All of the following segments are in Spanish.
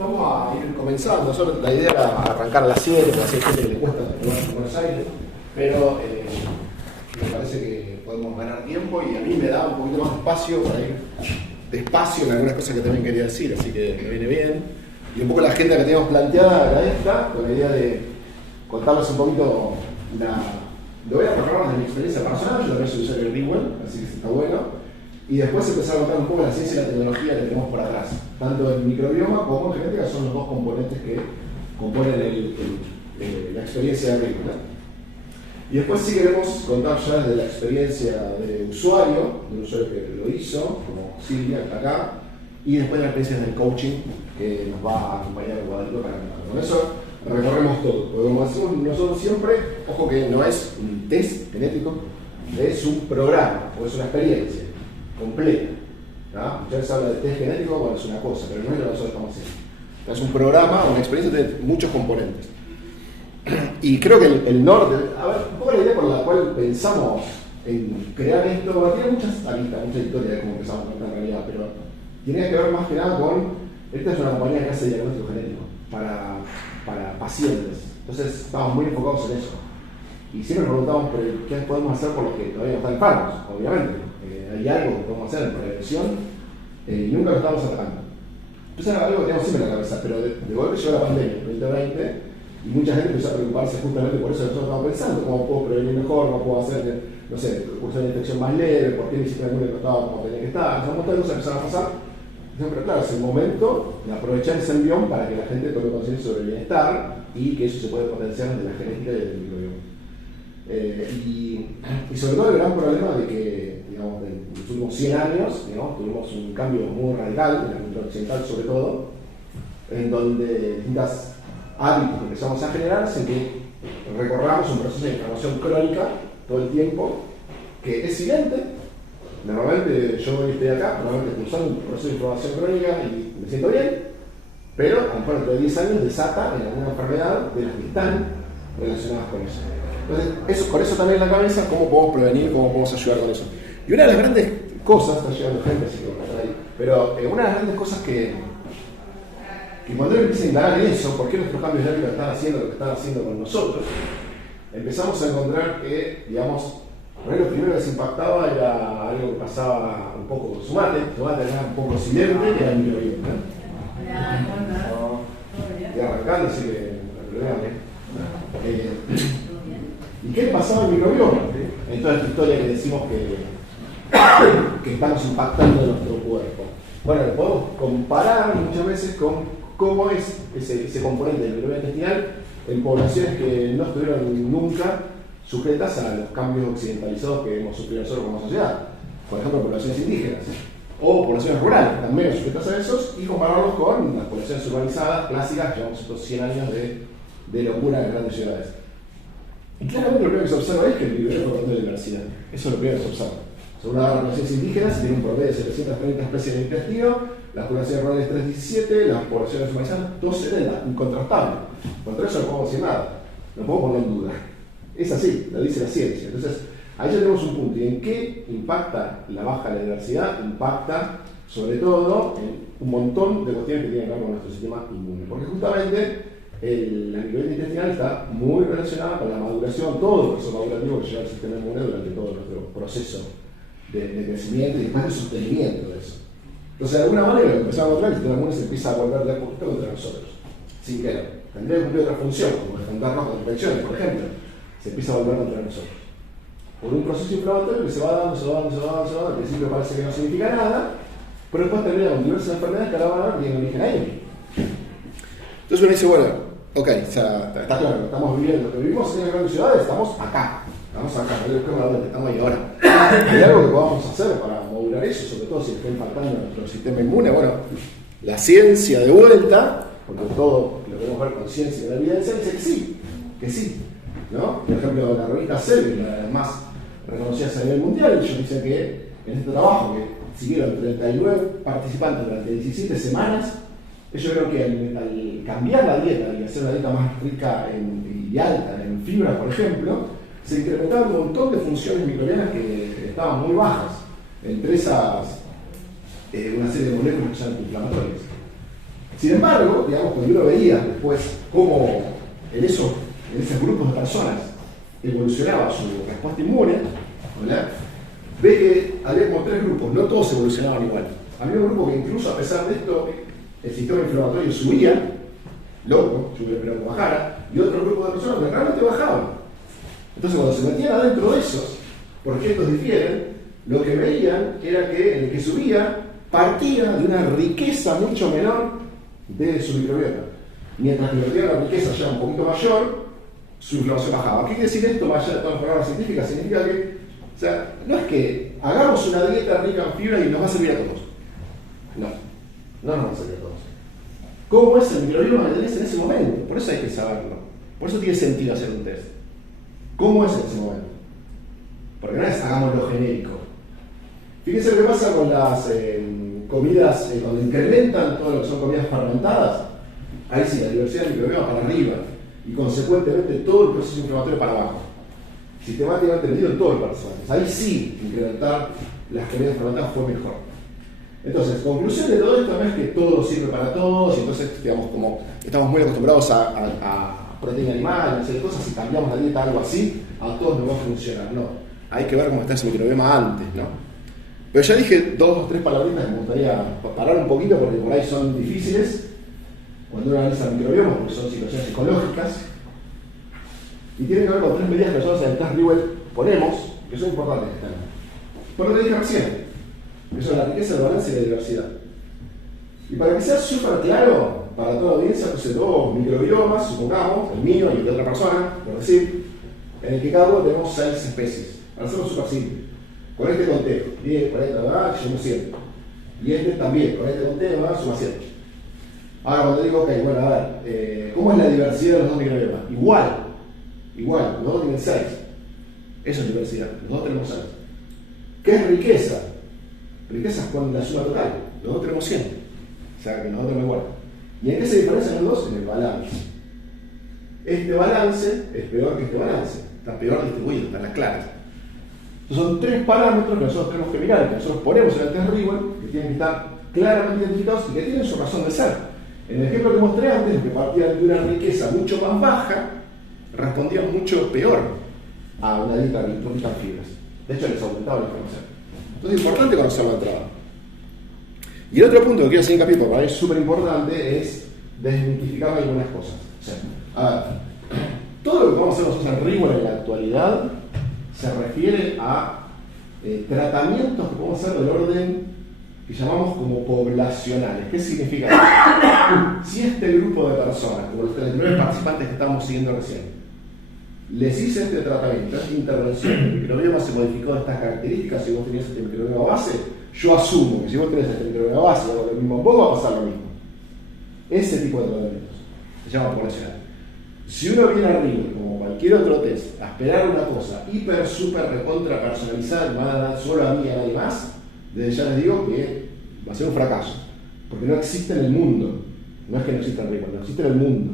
Vamos a ir comenzando. Nosotros, la idea era arrancar a las 7, para hacer gente que le cuesta en Buenos Aires, pero me parece que podemos ganar tiempo y a mí me da un poquito más de espacio para ir despacio en algunas cosas que también quería decir, así que me viene bien. Y un poco la agenda que teníamos planteada era esta, con la idea de contarles un poquito lo voy a hablar de mi experiencia personal. Yo también soy usuario de Rewell, así que está bueno. Y después empezar a contar un poco la ciencia y la tecnología que tenemos por atrás. Tanto en microbioma como en genética son los dos componentes que componen la experiencia agrícola. Y después sí queremos contar ya desde la experiencia de un usuario que lo hizo, como Silvia, que está acá, y después la experiencia del coaching que nos va a acompañar Guadalupe para contar. Con eso recorremos todo. Porque como decimos nosotros siempre, ojo que no es un test genético, es un programa, o es una experiencia completa. ¿No? Muchas veces habla de test genético, bueno, es una cosa, pero no es lo que nosotros estamos haciendo. Es un programa, una experiencia de muchos componentes. Y creo que el norte, a ver, un poco la idea por la cual pensamos en crear esto, bueno, tiene muchas aristas, mucha historia de cómo empezamos con esta realidad, pero tiene que ver más que nada con, esta es una compañía que hace diagnóstico genético para pacientes, entonces estamos muy enfocados en eso. Y siempre nos preguntamos, ¿qué podemos hacer por los que todavía no están enfermos? Obviamente. Hay algo que podemos hacer en prevención y nunca lo estamos atacando. Entonces era algo que teníamos siempre en la cabeza, pero de golpe llegó la pandemia en 2020 y mucha gente empezó a preocuparse justamente por eso. Nosotros estamos pensando, ¿cómo puedo prevenir mejor? ¿Cómo puedo hacer, no sé, cursar una infección más leve? ¿Por qué mi sistema inmune no estaba como tenía que estar? O sea, un montón de cosas empezaron a pasar. Pero claro, es el momento de aprovechar ese envión para que la gente tome conciencia sobre el bienestar y que eso se puede potenciar desde la genética y del microbioma. Y sobre todo el gran problema de que, digamos, en los últimos 100 años, digamos, tuvimos un cambio muy radical, en la cultura occidental sobre todo, en donde distintos hábitos que empezamos a generar hacen que recorramos un proceso de inflamación crónica todo el tiempo, que es silente. Normalmente yo estoy acá, normalmente cursando un proceso de inflamación crónica y me siento bien, pero a lo mejor dentro de 10 años desata en alguna enfermedad de las que están relacionadas con eso. Entonces, con eso también en la cabeza, cómo podemos prevenir, cómo podemos ayudar con eso. Y una de las grandes cosas, está llegando gente, así que bueno, ahí, pero una de las grandes cosas que cuando uno empieza a indagar en eso, por qué nuestros cambios genéticos están haciendo lo que están haciendo con nosotros, empezamos a encontrar que, digamos, por ahí lo primero que se impactaba era algo que pasaba un poco con su mate era un poco silente, que era el microbioma. Y arrancando, así que ¿y qué le pasaba al microbioma? En toda esta historia que decimos que estamos impactando en nuestro cuerpo. Bueno, lo podemos comparar muchas veces con cómo es ese componente del microbioma intestinal en poblaciones que no estuvieron nunca sujetas a los cambios occidentalizados que hemos sufrido nosotros como sociedad. Por ejemplo, poblaciones indígenas o poblaciones rurales, también sujetas a esos, y compararlos con las poblaciones urbanizadas clásicas, que llevamos estos 100 años de locura en grandes ciudades. Y claramente lo primero que se observa es que el microbioma es portador de diversidad. Eso es lo primero que se observa. Según las poblaciones indígenas, se tiene un promedio de 730 especies en el intestino, las poblaciones rurales 317, las poblaciones urbanizadas 270, incontrastable. Contra eso no podemos decir nada, no podemos poner en duda. Es así, lo dice la ciencia. Entonces, ahí ya tenemos un punto. ¿Y en qué impacta la baja de la diversidad? Impacta, sobre todo, en un montón de cuestiones que tienen que ver con nuestro sistema inmune. Porque justamente la microbiota intestinal está muy relacionada con la maduración, todo el proceso madurativo que lleva el sistema inmune durante todo nuestro proceso de crecimiento y después de sostenimiento de eso. Entonces, de alguna manera, lo que empezamos a encontrar, el sistema inmune se empieza a volver de a poquito contra nosotros, sin querer. Tendría que cumplir otra función, como defendernos contra infecciones, por ejemplo. Se empieza a volver contra nosotros. Por un proceso inflamatorio que se va dando, al principio parece que no significa nada, pero después termina con diversas enfermedades que ahora van a ver tienen origen ahí. Entonces uno dice, bueno, ok, o sea, está claro, estamos viviendo, lo que vivimos en las grandes ciudades, estamos acá, estamos ahí ahora. ¿Hay algo que podamos hacer para modular eso, sobre todo si está impactando nuestro sistema inmune? Bueno, la ciencia de vuelta, porque todo lo queremos ver con ciencia y la evidencia, dice que sí, ¿no? Por ejemplo, la revista Cell, una de las más reconocidas a nivel mundial, ellos dicen que en este trabajo que siguieron 39 participantes durante 17 semanas, ellos vieron que al cambiar la dieta y hacer una dieta más rica y alta en fibra, por ejemplo, se incrementaban un montón de funciones microbianas que estaban muy bajas. Entre esas, una serie de moléculas que son inflamatorias. Sin embargo, digamos, cuando uno veía después cómo en esos grupos de personas evolucionaba su respuesta inmune, ¿verdad? Ve que había como 3 grupos, no todos evolucionaban igual. Había un grupo que incluso a pesar de esto, el sistema inflamatorio subía, loco, yo hubiera esperado que bajara, y otro grupo de personas que realmente bajaban. Entonces cuando se metían adentro de esos, porque estos difieren, lo que veían era que el que subía partía de una riqueza mucho menor de su microbiota. Mientras que lo que tenía una riqueza ya un poquito mayor, su inflamación bajaba. ¿Qué quiere decir esto? Más allá de todas las palabras científicas, significa que, o sea, no es que hagamos una dieta rica en fibra y nos va a servir a todos. No nos va a servir a todos. ¿Cómo es el microbioma que tenés en ese momento? Por eso hay que saberlo. Por eso tiene sentido hacer un test. ¿Cómo es en ese momento? Porque no es hagamos lo genérico. Fíjense lo que pasa con las comidas, cuando incrementan todo lo que son comidas fermentadas, ahí sí, la diversidad del microbioma para arriba y consecuentemente todo el proceso inflamatorio para abajo. Sistemáticamente medido en todo el personaje. Ahí sí, incrementar las comidas fermentadas fue mejor. Entonces, conclusión de todo esto no es que todo sirve para todos, y entonces, digamos, como estamos muy acostumbrados a proteína animal, una serie de cosas, si cambiamos la dieta a algo así, a todos nos va a funcionar. No, hay que ver cómo está ese microbioma antes, ¿no? Pero ya dije 2 o 3 palabritas que me gustaría parar un poquito porque por ahí son difíciles cuando uno analiza el microbioma, porque son situaciones psicológicas y tienen que ver con 3 medidas que nosotros en el test Rewell ponemos, que son importantes que están. Por lo que dije recién, que son la riqueza, el balance y la diversidad. Y para que sea súper claro para toda la audiencia, puse 2 microbiomas, supongamos, el mío y el de otra persona, por decir, en el que cada uno tenemos 6 especies. Para hacerlo súper simple. Con este conteo, 10, 40, sumo 100. Y este también, con este conteo, suma 100. Ahora cuando digo, ok, bueno, a ver, ¿cómo es la diversidad de los 2 microbiomas? Igual, los 2 tienen 6. Eso es diversidad, los 2 tenemos 6. ¿Qué es riqueza? Riqueza es con la suma total, los 2 tenemos 100. O sea que los 2 tenemos igual. ¿Y en qué se diferencian los 2? En el balance. Este balance es peor que este balance, está peor distribuido, están las claras. Son 3 parámetros que nosotros tenemos que mirar, que nosotros ponemos en el test Rewell, que tienen que estar claramente identificados y que tienen su razón de ser. En el ejemplo que mostré antes, que partían de una riqueza mucho más baja, respondían mucho peor a una dieta rica en fibras. De hecho, les aumentaba la información. Entonces es importante conocerlo de entrada. Y el otro punto que quiero hacer hincapié, porque para mí es súper importante, es desmitificar algunas cosas. O sea, a ver, todo lo que vamos a hacer nosotros en Rewell en la actualidad se refiere a tratamientos que podemos hacer del orden que llamamos como poblacionales. ¿Qué significa eso? Si este grupo de personas, como los 39 participantes que estamos siguiendo recién, les hice este tratamiento, esta intervención, el microbioma se modificó de estas características, si vos tenías este microbioma base, yo asumo que si vos tenés este microbioma base y hago lo mismo, vos va a pasar lo mismo. Ese tipo de tratamientos se llama poblacional. Si uno viene arriba, como cualquier otro test, a esperar una cosa hiper, super, recontra personalizada, me van a dar solo a mí y a nadie más, desde ya les digo que va a ser un fracaso. Porque no existe en el mundo. No es que no exista en Rewell, no existe en el mundo.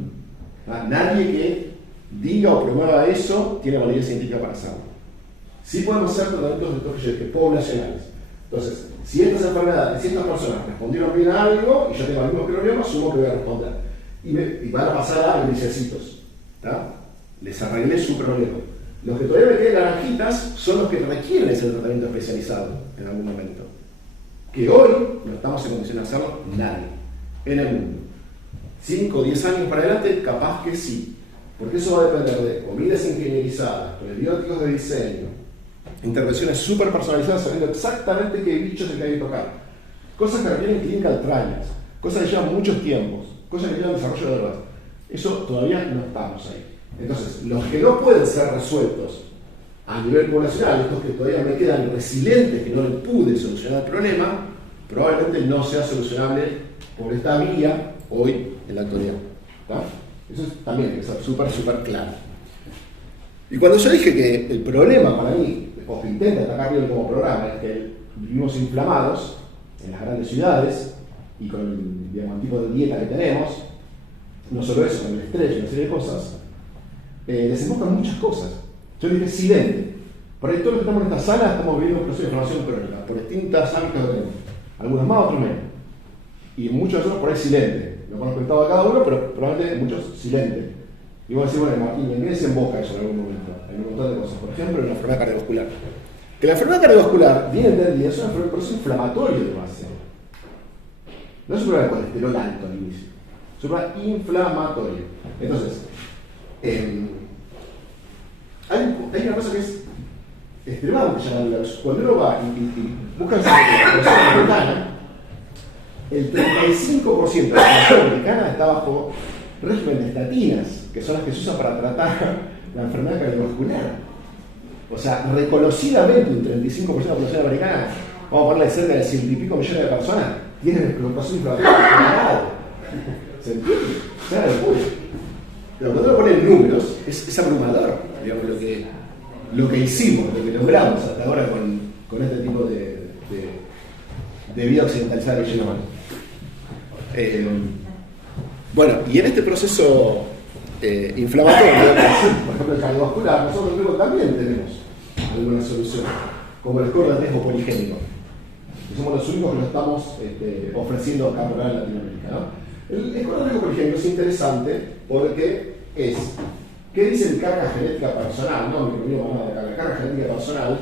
Nadie que diga o promueva eso tiene validez científica para hacerlo. Sí podemos hacer tratamientos de estos que yo dije, poblacionales. Entonces, si estas enfermedades, si estas personas respondieron bien a algo y yo tengo el mismo microbioma, asumo que voy a responder. Y van a pasar a grisecitos. Les arreglé su problema. Los que todavía me quedan naranjitas son los que requieren ese tratamiento especializado en algún momento. Que hoy no estamos en condición de hacerlo nadie en el mundo. 5 o 10 años para adelante, capaz que sí. Porque eso va a depender de comidas ingenierizadas, prebióticos de diseño, intervenciones súper personalizadas sabiendo exactamente qué bichos es el que hay que tocar. Cosas que requieren clinical trials, cosas que llevan muchos tiempos, cosas que llevan desarrollo de drogas. Eso todavía no estamos ahí. Entonces, los que no pueden ser resueltos a nivel poblacional, estos que todavía me quedan resilientes, que no les pude solucionar el problema, probablemente no sea solucionable por esta vía hoy en la actualidad. ¿Está? Eso también tiene que ser súper, súper claro. Y cuando yo dije que el problema para mí, o que intenta atacar bien como programa, es que vivimos inflamados en las grandes ciudades y con el tipo de dieta que tenemos, no solo eso, con el estrés y una serie de cosas, desembocan muchas cosas. Yo dije silente. Por ahí todos los que estamos en esta sala estamos viviendo un proceso de inflamación crónica, por distintas hábitos que tenemos. Algunos más, otros menos. Y muchos de nosotros por ahí silente. lo conozco el estado de cada uno, pero probablemente muchos silentes. Y vos decís, bueno, Martín, ¿en qué desemboca eso en algún momento? En un montón de cosas. Por ejemplo, en la enfermedad cardiovascular. Que la enfermedad cardiovascular, bien entendida, es un proceso inflamatorio de base. No es un problema de colesterol alto al inicio. Es un problema inflamatorio. Entonces, hay una cosa que es extremadamente llamativa. Cuando uno va y busca la población americana, el 35% de la población americana está bajo régimen de estatinas, que son las que se usan para tratar la enfermedad cardiovascular. O sea, reconocidamente un 35% de la población americana, vamos a ponerle cerca de 100 y pico millones de personas, tienen esclerosis inflamatoria. ¿Se entiende? Claro, pero cuando uno pone en números, es abrumador, digamos, lo que hicimos, lo que logramos hasta ahora con este tipo de vida occidentalizada que llevamos. Bueno, y en este proceso inflamatorio, por ejemplo el cardiovascular, nosotros luego también tenemos algunas soluciones, como el score de riesgo poligénico, que somos los únicos que lo estamos ofreciendo acá en Latinoamérica, ¿no? El score de riesgo poligénico es interesante porque es, ¿qué dice el carga genética personal? No, la carga genética personal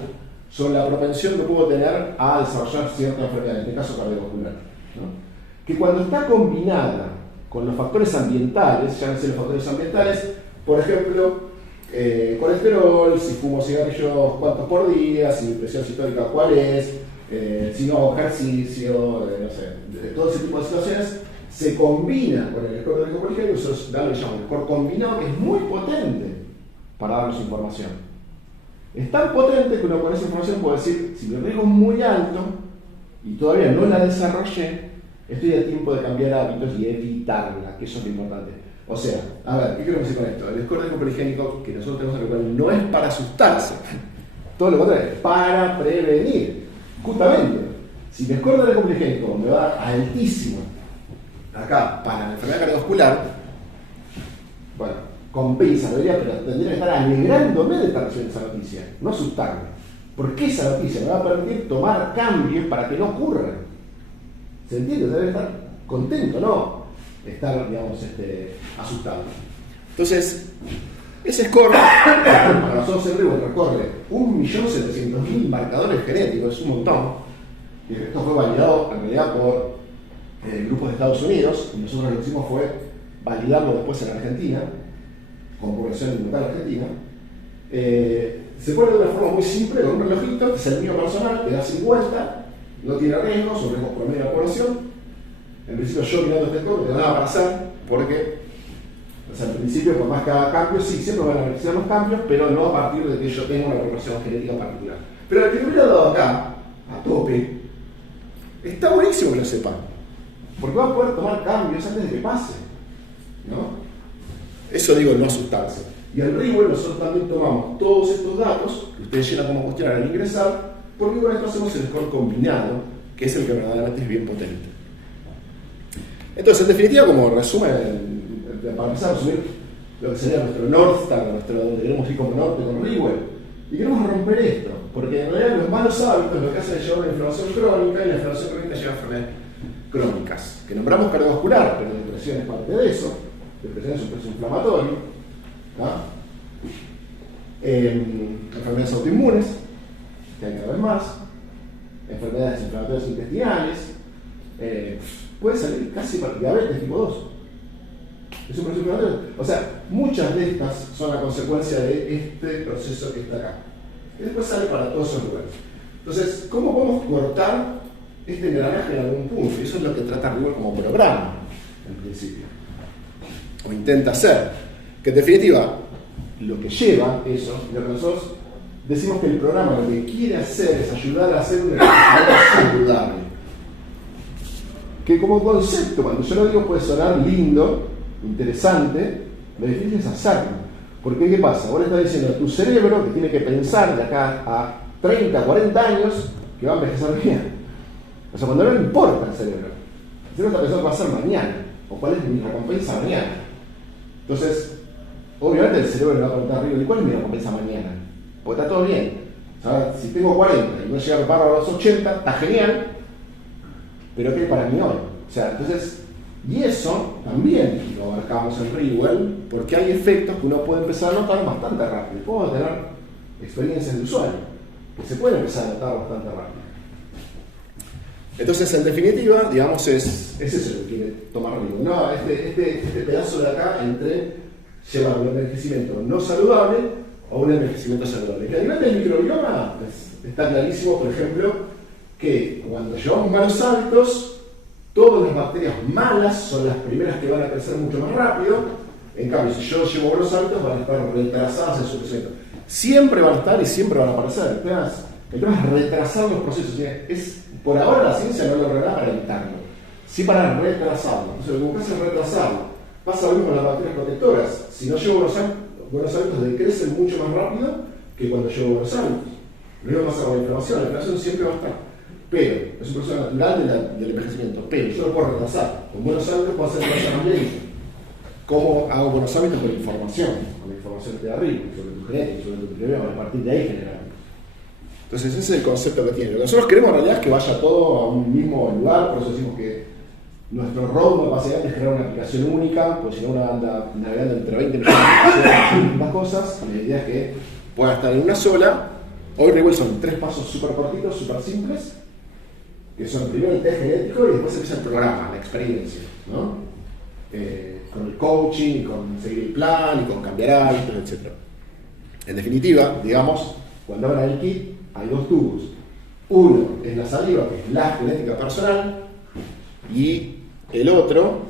sobre la propensión que puedo tener a desarrollar cierta enfermedad, en este caso cardiovascular, ¿no? Que cuando está combinada con los factores ambientales, llámense los factores ambientales, por ejemplo, colesterol, si fumo cigarrillos cuántos por día, si mi presión sistólica cuál es, si no hago ejercicio, no sé, todo ese tipo de situaciones, se combina con el score de riesgo poligénico, eso es lo que llamamos el score combinado, que es muy potente para darnos información. Es tan potente que uno con esa información puede decir, si mi riesgo es muy alto y todavía no la desarrollé, estoy a tiempo de cambiar hábitos y evitarla, que eso es lo importante. O sea, a ver, ¿qué quiero decir con esto? El score de riesgo poligénico que nosotros tenemos en el cual no es para asustarse, todo lo contrario, es para prevenir. Justamente, si mi score de riesgo poligénico me va a dar altísimo acá para la enfermedad cardiovascular, bueno, compensa, tendría que estar alegrándome de estar recibiendo esa noticia, no asustarme. Porque esa noticia me va a permitir tomar cambios para que no ocurran. ¿Se entiende? Debe estar contento, no estar, digamos, asustado. Entonces, ese score, para nosotros en Ribot recorre 1.700.000 marcadores genéticos, es un montón. Y esto fue validado en realidad por grupos de Estados Unidos, y nosotros lo que hicimos fue validarlo después en Argentina, con población local argentina. Se pone de una forma muy simple, con un relojito, que es el mío personal, que da 50, no tiene riesgos, son riesgos promedio de la población. En principio yo mirando este score no tengo nada para hacer, porque o sea, al principio por más que haga cambios, sí, siempre van a beneficiar los cambios, pero no a partir de que yo tenga una proporción genética particular. Pero el que hubiera dado acá, a tope, está buenísimo que lo sepan, porque va a poder tomar cambios antes de que pase, ¿no? Eso digo, no asustarse. Y al Ribot nosotros también tomamos todos estos datos, que ustedes llenan como cuestionario al ingresar, porque con esto hacemos el score combinado, que es el que verdaderamente es bien potente. Entonces, en definitiva, como resumen, para empezar a resumir lo que sería nuestro North Star, donde queremos ir como norte con Ribot, y queremos romper esto, porque en realidad los malos hábitos lo que hacen es llevar una inflamación crónica, y la inflamación crónica lleva a enfermedades crónicas, que nombramos cardiovascular, pero la depresión es parte de eso. La depresión es un proceso inflamatorio, ¿no? Enfermedades autoinmunes, que hay cada vez más, enfermedades inflamatorias intestinales, puede salir casi para diabetes tipo 2. Es un proceso inflamatorio. O sea, muchas de estas son la consecuencia de este proceso que está acá. Y después sale para todos esos lugares. Entonces, ¿cómo podemos cortar este engranaje en algún punto? Y eso es lo que trata Ribot como programa, en principio. O intenta hacer. Que en definitiva, lo que lleva eso, lo que nosotros decimos que el programa lo que quiere hacer es ayudar a hacer una actividad saludable. Que como concepto, cuando yo lo digo, puede sonar lindo, interesante, lo difícil es hacerlo. Porque ¿qué pasa? Vos le estás diciendo a tu cerebro que tiene que pensar de acá a 30, 40 años que va a envejecer bien. O sea, cuando no le importa al cerebro. El cerebro está pensando qué va a hacer mañana, o cuál es mi recompensa mañana. Entonces, obviamente el cerebro le va a preguntar a Ribot, ¿y cuál es mi recompensa mañana? Porque está todo bien. O sea, si tengo 40 y voy a llegar a los 80, está genial, pero ¿qué hay para mí hoy? O sea, entonces, Y eso también lo abarcamos en Rewell, porque hay efectos que uno puede empezar a notar bastante rápido. Podemos tener experiencias de usuario que se pueden empezar a notar bastante rápido. Entonces, en definitiva, digamos, es eso lo que quiere tomar Rewell, ¿no? Este pedazo de acá entre llevar un envejecimiento no saludable o un envejecimiento saludable. Que a nivel del microbioma está clarísimo, por ejemplo, que cuando llevamos malos hábitos, todas las bacterias malas son las primeras que van a crecer mucho más rápido. En cambio, si yo llevo buenos hábitos, van a estar retrasadas en su crecimiento. Siempre van a estar y siempre van a aparecer. El tema es retrasar los procesos. Por ahora la ciencia no logrará para evitarlo, sí para retrasarlo. Entonces, lo que pasa es retrasarlo. Pasa lo mismo con las bacterias protectoras. Si no llevo buenos hábitos, decrecen mucho más rápido que cuando llevo buenos hábitos. Lo mismo pasa con la inflamación siempre va a estar. Pero es un proceso natural del envejecimiento. Pero yo lo puedo retrasar. Con buenos hábitos puedo hacer cosas más lento. ¿Cómo hago buenos hábitos? Con información. Con la información que te da arriba, sobre tu genética, sobre tu microbioma, a partir de ahí generar. Entonces ese es el concepto que tiene. Lo que nosotros queremos en realidad es que vaya todo a un mismo lugar, por eso decimos que nuestro roadmap básicamente es crear una aplicación única, porque si no uno anda navegando entre 20 millones de aplicaciones y distintas cosas, y la idea es que pueda estar en una sola. Hoy Rewell son 3 pasos súper cortitos, súper simples, que son primero el test genético y después empieza el programa, la experiencia, ¿no? Con el coaching, con seguir el plan, y con cambiar hábitos, etc. En definitiva, digamos, cuando abran el kit hay 2 tubos. Uno es la saliva, que es la genética personal, y el otro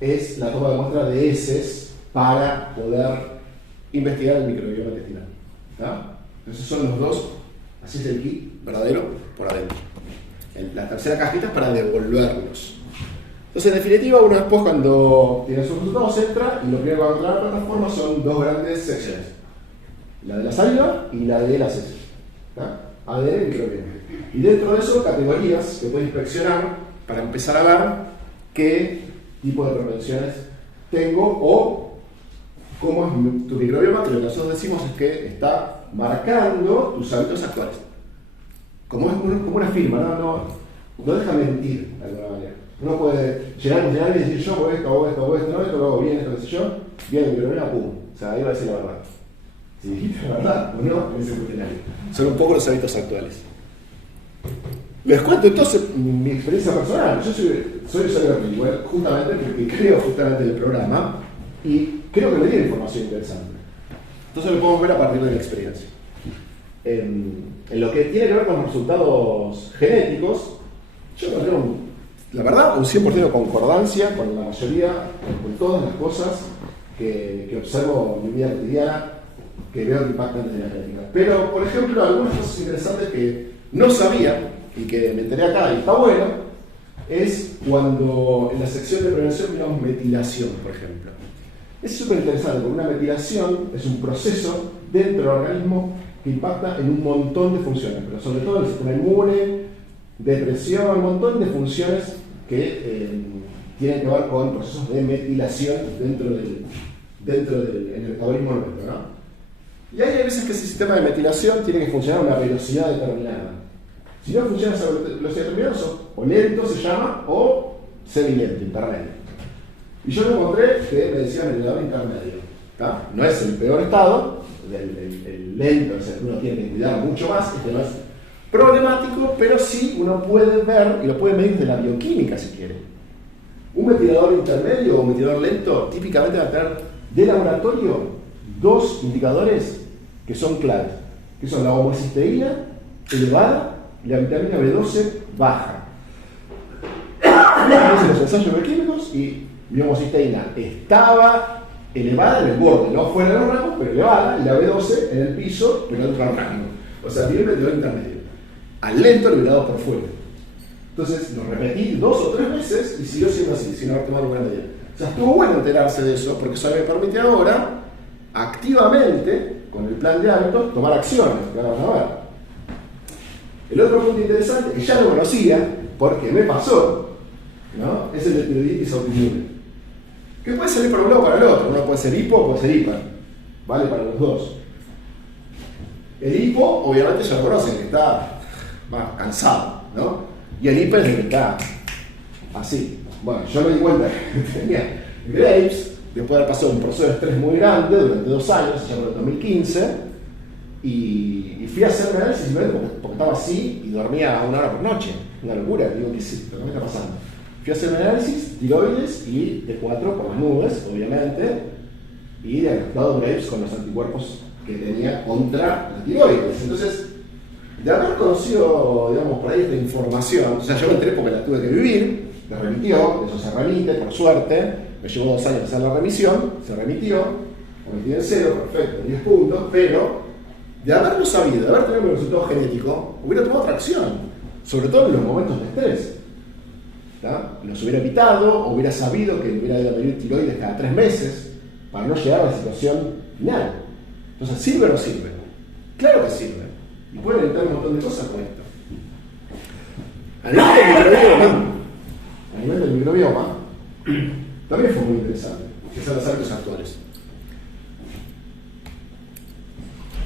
es la toma de muestra de heces para poder investigar el microbioma intestinal. ¿Está? Esos son los 2, así es el kit verdadero por adentro. La tercera cajita es para devolverlos. Entonces, en definitiva, uno después, cuando tiene sus resultados, entra y lo primero que va a encontrar en la plataforma son 2 grandes secciones: la de la saliva y la de las heces. ADN y microbioma. Y dentro de eso, categorías que puedes inspeccionar para empezar a ver qué tipo de prevenciones tengo o cómo es tu microbioma, que lo que nosotros decimos es que está marcando tus hábitos actuales. Como una firma, no deja mentir de alguna manera. Uno puede llegar y decir yo hago esto, lo hago bien, esto, qué sé yo, bien el microbioma, pum. O sea, ahí va a decir la verdad. Si dijiste la verdad o no, en ese cuestionario. Son un poco los hábitos actuales. Les cuento entonces mi experiencia personal. Yo soy usuario de Rewell justamente porque creo justamente en el programa y creo que me dio información interesante. Entonces lo podemos ver a partir de mi experiencia. En lo que tiene que ver con los resultados genéticos, yo encontré la verdad, un 100% de concordancia con la mayoría, con todas las cosas que observo en mi vida cotidiana, que veo que impactan desde la genética. Pero, por ejemplo, algunas cosas interesantes que no sabía y que me enteré acá y está bueno, es cuando en la sección de prevención miramos metilación, por ejemplo. Es súper interesante porque una metilación es un proceso dentro del organismo que impacta en un montón de funciones, pero sobre todo en el sistema inmune, depresión, un montón de funciones que tienen que ver con procesos de metilación dentro del metabolismo nuestro, ¿no? Y hay veces que ese sistema de metilación tiene que funcionar a una velocidad determinada. Si no funciona a esa velocidad determinada, o lento se llama, o semilento, intermedio. Y yo me encontré que me decía metilador intermedio. ¿Tá? No es el peor estado, el lento, es el que uno tiene que cuidar mucho más, este no es problemático, pero sí uno puede ver y lo puede medir de la bioquímica si quiere. Un metilador intermedio o un metilador lento típicamente va a tener de laboratorio 2 indicadores que son claves, que son la homocisteína elevada y la vitamina B12 baja. Hacen los ensayos bioquímicos y mi homocisteína estaba elevada en el borde, no fuera de los rangos, pero elevada, y la B12 en el piso, pero en otro rango. O sea, tiene un metilador intermedio. Al lento liberado por fuera. Entonces lo repetí 2 o 3 veces y siguió siendo así, sin haber tomado buena medida. O sea, estuvo bueno enterarse de eso, porque eso me permite ahora activamente, con el plan de hábitos, tomar acciones, que ahora vamos a ver. El otro punto interesante, que ya lo conocía, porque me pasó, ¿no? Es el de tiroiditis autoinmune. Que puede salir para un lado o para el otro. Uno puede ser hipo o puede ser hiper. Vale para los dos. El hipo, obviamente, ya lo conocen, que está cansado, ¿no? Y el hiper es el que está así. Bueno, yo me di cuenta que tenía Graves, después de haber pasado un proceso de estrés muy grande durante 2 años, ya por el 2015, y fui a hacerme análisis porque estaba así y dormía 1 hora por noche. Una locura, digo, ¿qué me está pasando? Fui a hacerme análisis, tiroides y T4 por las nubes, obviamente, y diagnosticado Graves con los anticuerpos que tenía contra la tiroides. Entonces, de haber conocido, digamos, por ahí esta información, o sea, yo me enteré porque la tuve que vivir, me remitió, eso se remite, por suerte, me llevó 2 años hacer la remisión, se remitió, remití en 0, perfecto, 10 puntos, pero de haberlo sabido, de haber tenido un resultado genético, hubiera tomado otra acción, sobre todo en los momentos de estrés. ¿Tá? Los hubiera evitado, hubiera sabido que hubiera de medir tiroides cada 3 meses para no llegar a la situación final. Entonces, ¿sirve o no sirve? Claro que sirve. Y pueden evitar un montón de cosas con esto. A nivel del microbioma, también fue muy interesante, que son los hábitos actuales.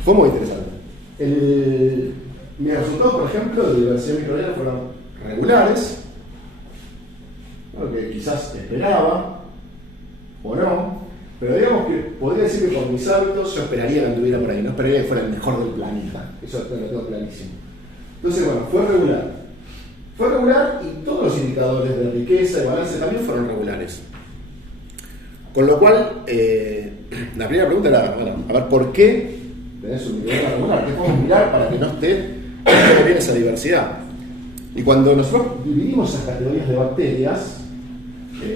Fue muy interesante. Mis resultados, por ejemplo, de diversidad microbiana fueron regulares, lo que quizás esperaba, o no, pero digamos que podría decir que por mis hábitos yo esperaría que anduviera por ahí, no esperaría que fuera el mejor del planeta, eso lo tengo clarísimo. Entonces, bueno, fue regular. Fue regular y todos los indicadores de riqueza y balance también fueron regulares. Con lo cual, la primera pregunta era, bueno, a ver, ¿por qué tenés un microbioma regular? ¿Qué podemos mirar para que no esté bien esa diversidad? Y cuando nosotros dividimos esas categorías de bacterias,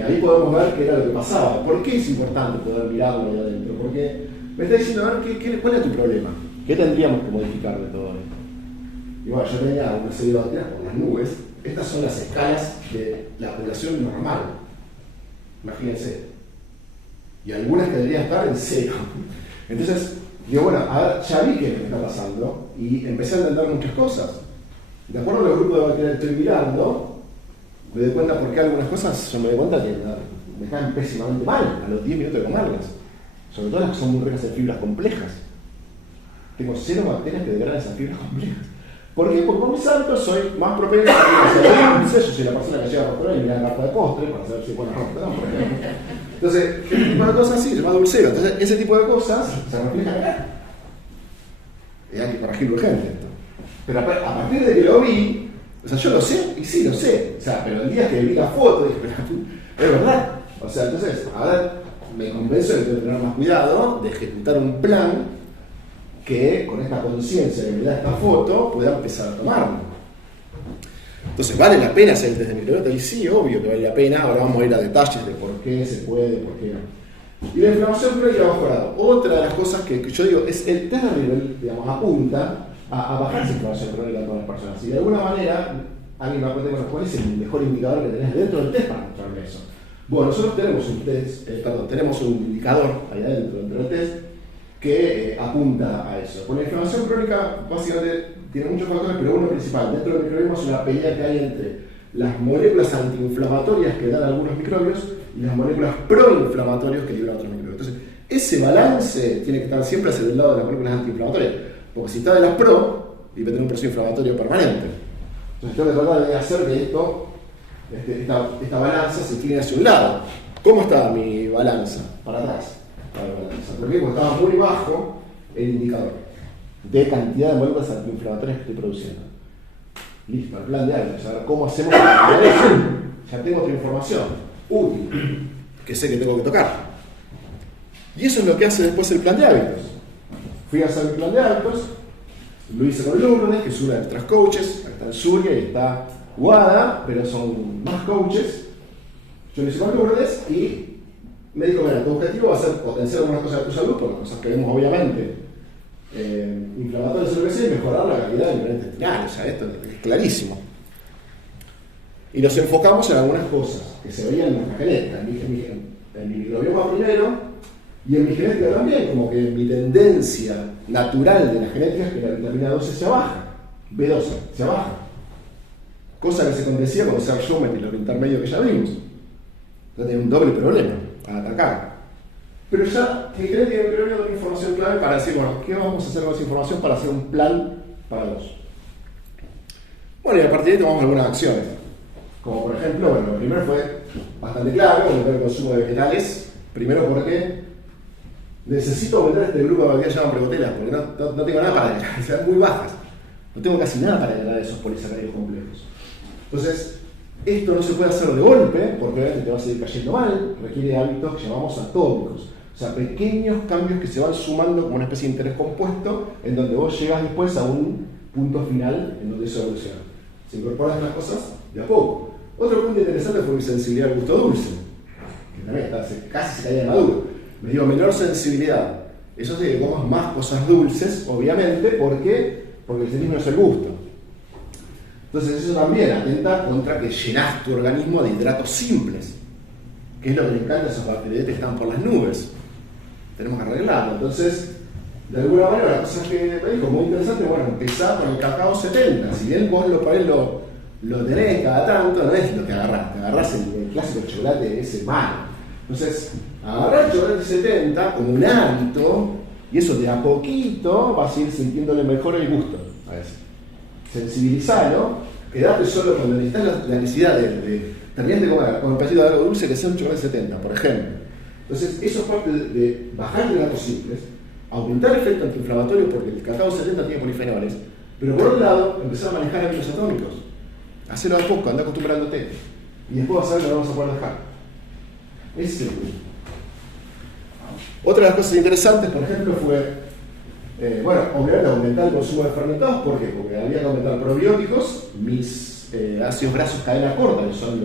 ahí podemos ver qué era lo que pasaba. ¿Por qué es importante poder mirarlo de adentro? Porque me está diciendo, a ver, ¿cuál es tu problema? ¿Qué tendríamos que modificar de todo esto? Y bueno, yo tenía una serie de bacterias por las nubes. Estas son las escalas de la población normal. Imagínense. Y algunas que deberían estar en 0. Entonces, digo, bueno, a ver, ya vi qué me está pasando y empecé a entender muchas cosas. De acuerdo a los grupos de bacterias que estoy mirando, me doy cuenta por qué algunas cosas, yo me doy cuenta que me caen pésimamente mal a los 10 minutos de comerlas. Sobre todo las que son muy ricas en fibras complejas. Tengo 0 bacterias que degradan esas fibras complejas. ¿Por qué? Porque por mis hábitos soy más propenso a hacer dulce. Yo soy la persona que llega a restaurar y mira la carta de postre para saber si es buena o no, por ejemplo. Entonces, ese tipo de cosas sí, se llama dulcero. Entonces, ese tipo de cosas se reflejan acá. Hay que corregirlo urgente esto. Pero a partir de que lo vi, o sea, yo lo sé, y sí lo sé. O sea, pero el día que vi la foto dije, pero es verdad. O sea, entonces, a ver, me convenzo de que tengo que tener más cuidado, de ejecutar un plan que con esta conciencia que me da esta foto pueda empezar a tomarlo. Entonces, ¿vale la pena hacer el test de microbiota? Y sí, obvio que vale la pena. Ahora vamos a ir a detalles de por qué se puede, por qué no. Y la inflamación crónica bajo grado. Otra de las cosas que yo digo es el test de nivel, digamos, apunta a bajar esa inflamación crónica de todas las personas. Y de alguna manera, alguien me va a preguntar, ¿cuál es el mejor indicador que tenés dentro del test para mostrarme eso? Bueno, nosotros tenemos un test, tenemos un indicador ahí adentro, dentro del test, que apunta a eso. Con la inflamación crónica, básicamente, tiene muchos factores, pero uno principal. Dentro del microbioma es una pelea que hay entre las moléculas antiinflamatorias que dan algunos microbios y las moléculas proinflamatorias que liberan otros microbios. Entonces, ese balance tiene que estar siempre hacia el lado de las moléculas antiinflamatorias, porque si está de las pro, y va a tener un proceso inflamatorio permanente. Entonces, tengo que tratar de hacer que esta balanza se incline hacia un lado. ¿Cómo está mi balanza? Para atrás. ¿Por qué? Porque estaba muy bajo el indicador de cantidad de moléculas antiinflamatorias que estoy produciendo. Listo, el plan de hábitos. A ver cómo hacemos para cambiar eso. Ya tengo otra información útil que sé que tengo que tocar. Y eso es lo que hace después el plan de hábitos. Fui a hacer el plan de hábitos, lo hice con Lourdes, que es una de nuestras coaches. Acá está Surya y está Guada, pero son más coaches. Yo lo hice con Lourdes y me dijo, bueno, tu objetivo va a ser potenciar algunas cosas de tu salud, por las cosas que vemos obviamente inflamatorias o lo que sea, y mejorar la calidad del nivel intestinal. O sea, esto es clarísimo. Y nos enfocamos en algunas cosas que se veían en nuestra genética, en mi microbioma primero, y en mi genética también, como que mi tendencia natural de la genética es que la vitamina 12 se baja, B12 se baja. Cosa que se condecía con ser Schumett y los intermedios que ya vimos. Entonces tenía un doble problema a atacar. Pero ya mi genética y mi microbioma dan información clave para decir, bueno, ¿qué vamos a hacer con esa información para hacer un plan para vos? Bueno, y a partir de ahí tomamos algunas acciones. Como por ejemplo, bueno, lo primero fue bastante claro, aumentar el consumo de vegetales, primero porque necesito aumentar este grupo de bacterias que llaman precotelas, porque no tengo nada para agregar, sean muy bajas. No tengo casi nada para agregar esos polisacáridos complejos. Entonces, esto no se puede hacer de golpe, porque obviamente te va a seguir cayendo mal, requiere hábitos que llamamos atómicos. O sea, pequeños cambios que se van sumando como una especie de interés compuesto, en donde vos llegas después a un punto final en donde eso evoluciona. Se incorporan las cosas de a poco. Otro punto interesante fue mi sensibilidad al gusto dulce, que también casi se caía de maduro. Me dio menor sensibilidad. Eso sí, que comas más cosas dulces, obviamente, porque el sentir no es el gusto. Entonces eso también atenta contra que llenás tu organismo de hidratos simples, que es lo que le encanta a esos bacterias que están por las nubes. Tenemos que arreglarlo. Entonces, de alguna manera, la cosa que me dijo muy interesante, bueno, empezar con el cacao 70. Si bien vos lo tenés cada tanto, no es lo que agarrás. Te agarrás el clásico chocolate ese malo. Entonces, agarrar el chocolate 70 como un hábito, y eso de a poquito vas a ir sintiéndole mejor el gusto. A veces. Sensibilizarlo, quedate solo cuando necesitas la necesidad de terminar de comer con un pedacito de algo dulce que sea un chocolate 70, por ejemplo. Entonces, eso es parte de bajar de datos simples, aumentar el efecto antiinflamatorio porque el cacao 70 tiene polifenoles, pero por otro lado, empezar a manejar hábitos atómicos. Hacerlo a poco, anda acostumbrándote. Y después vas a ver que lo vamos a poder dejar. Ese es el punto. Otra de las cosas interesantes, por ejemplo, fue obviamente aumentar el consumo de fermentados. ¿Por qué? Porque había que aumentar probióticos. Mis ácidos grasos cadena corta, que son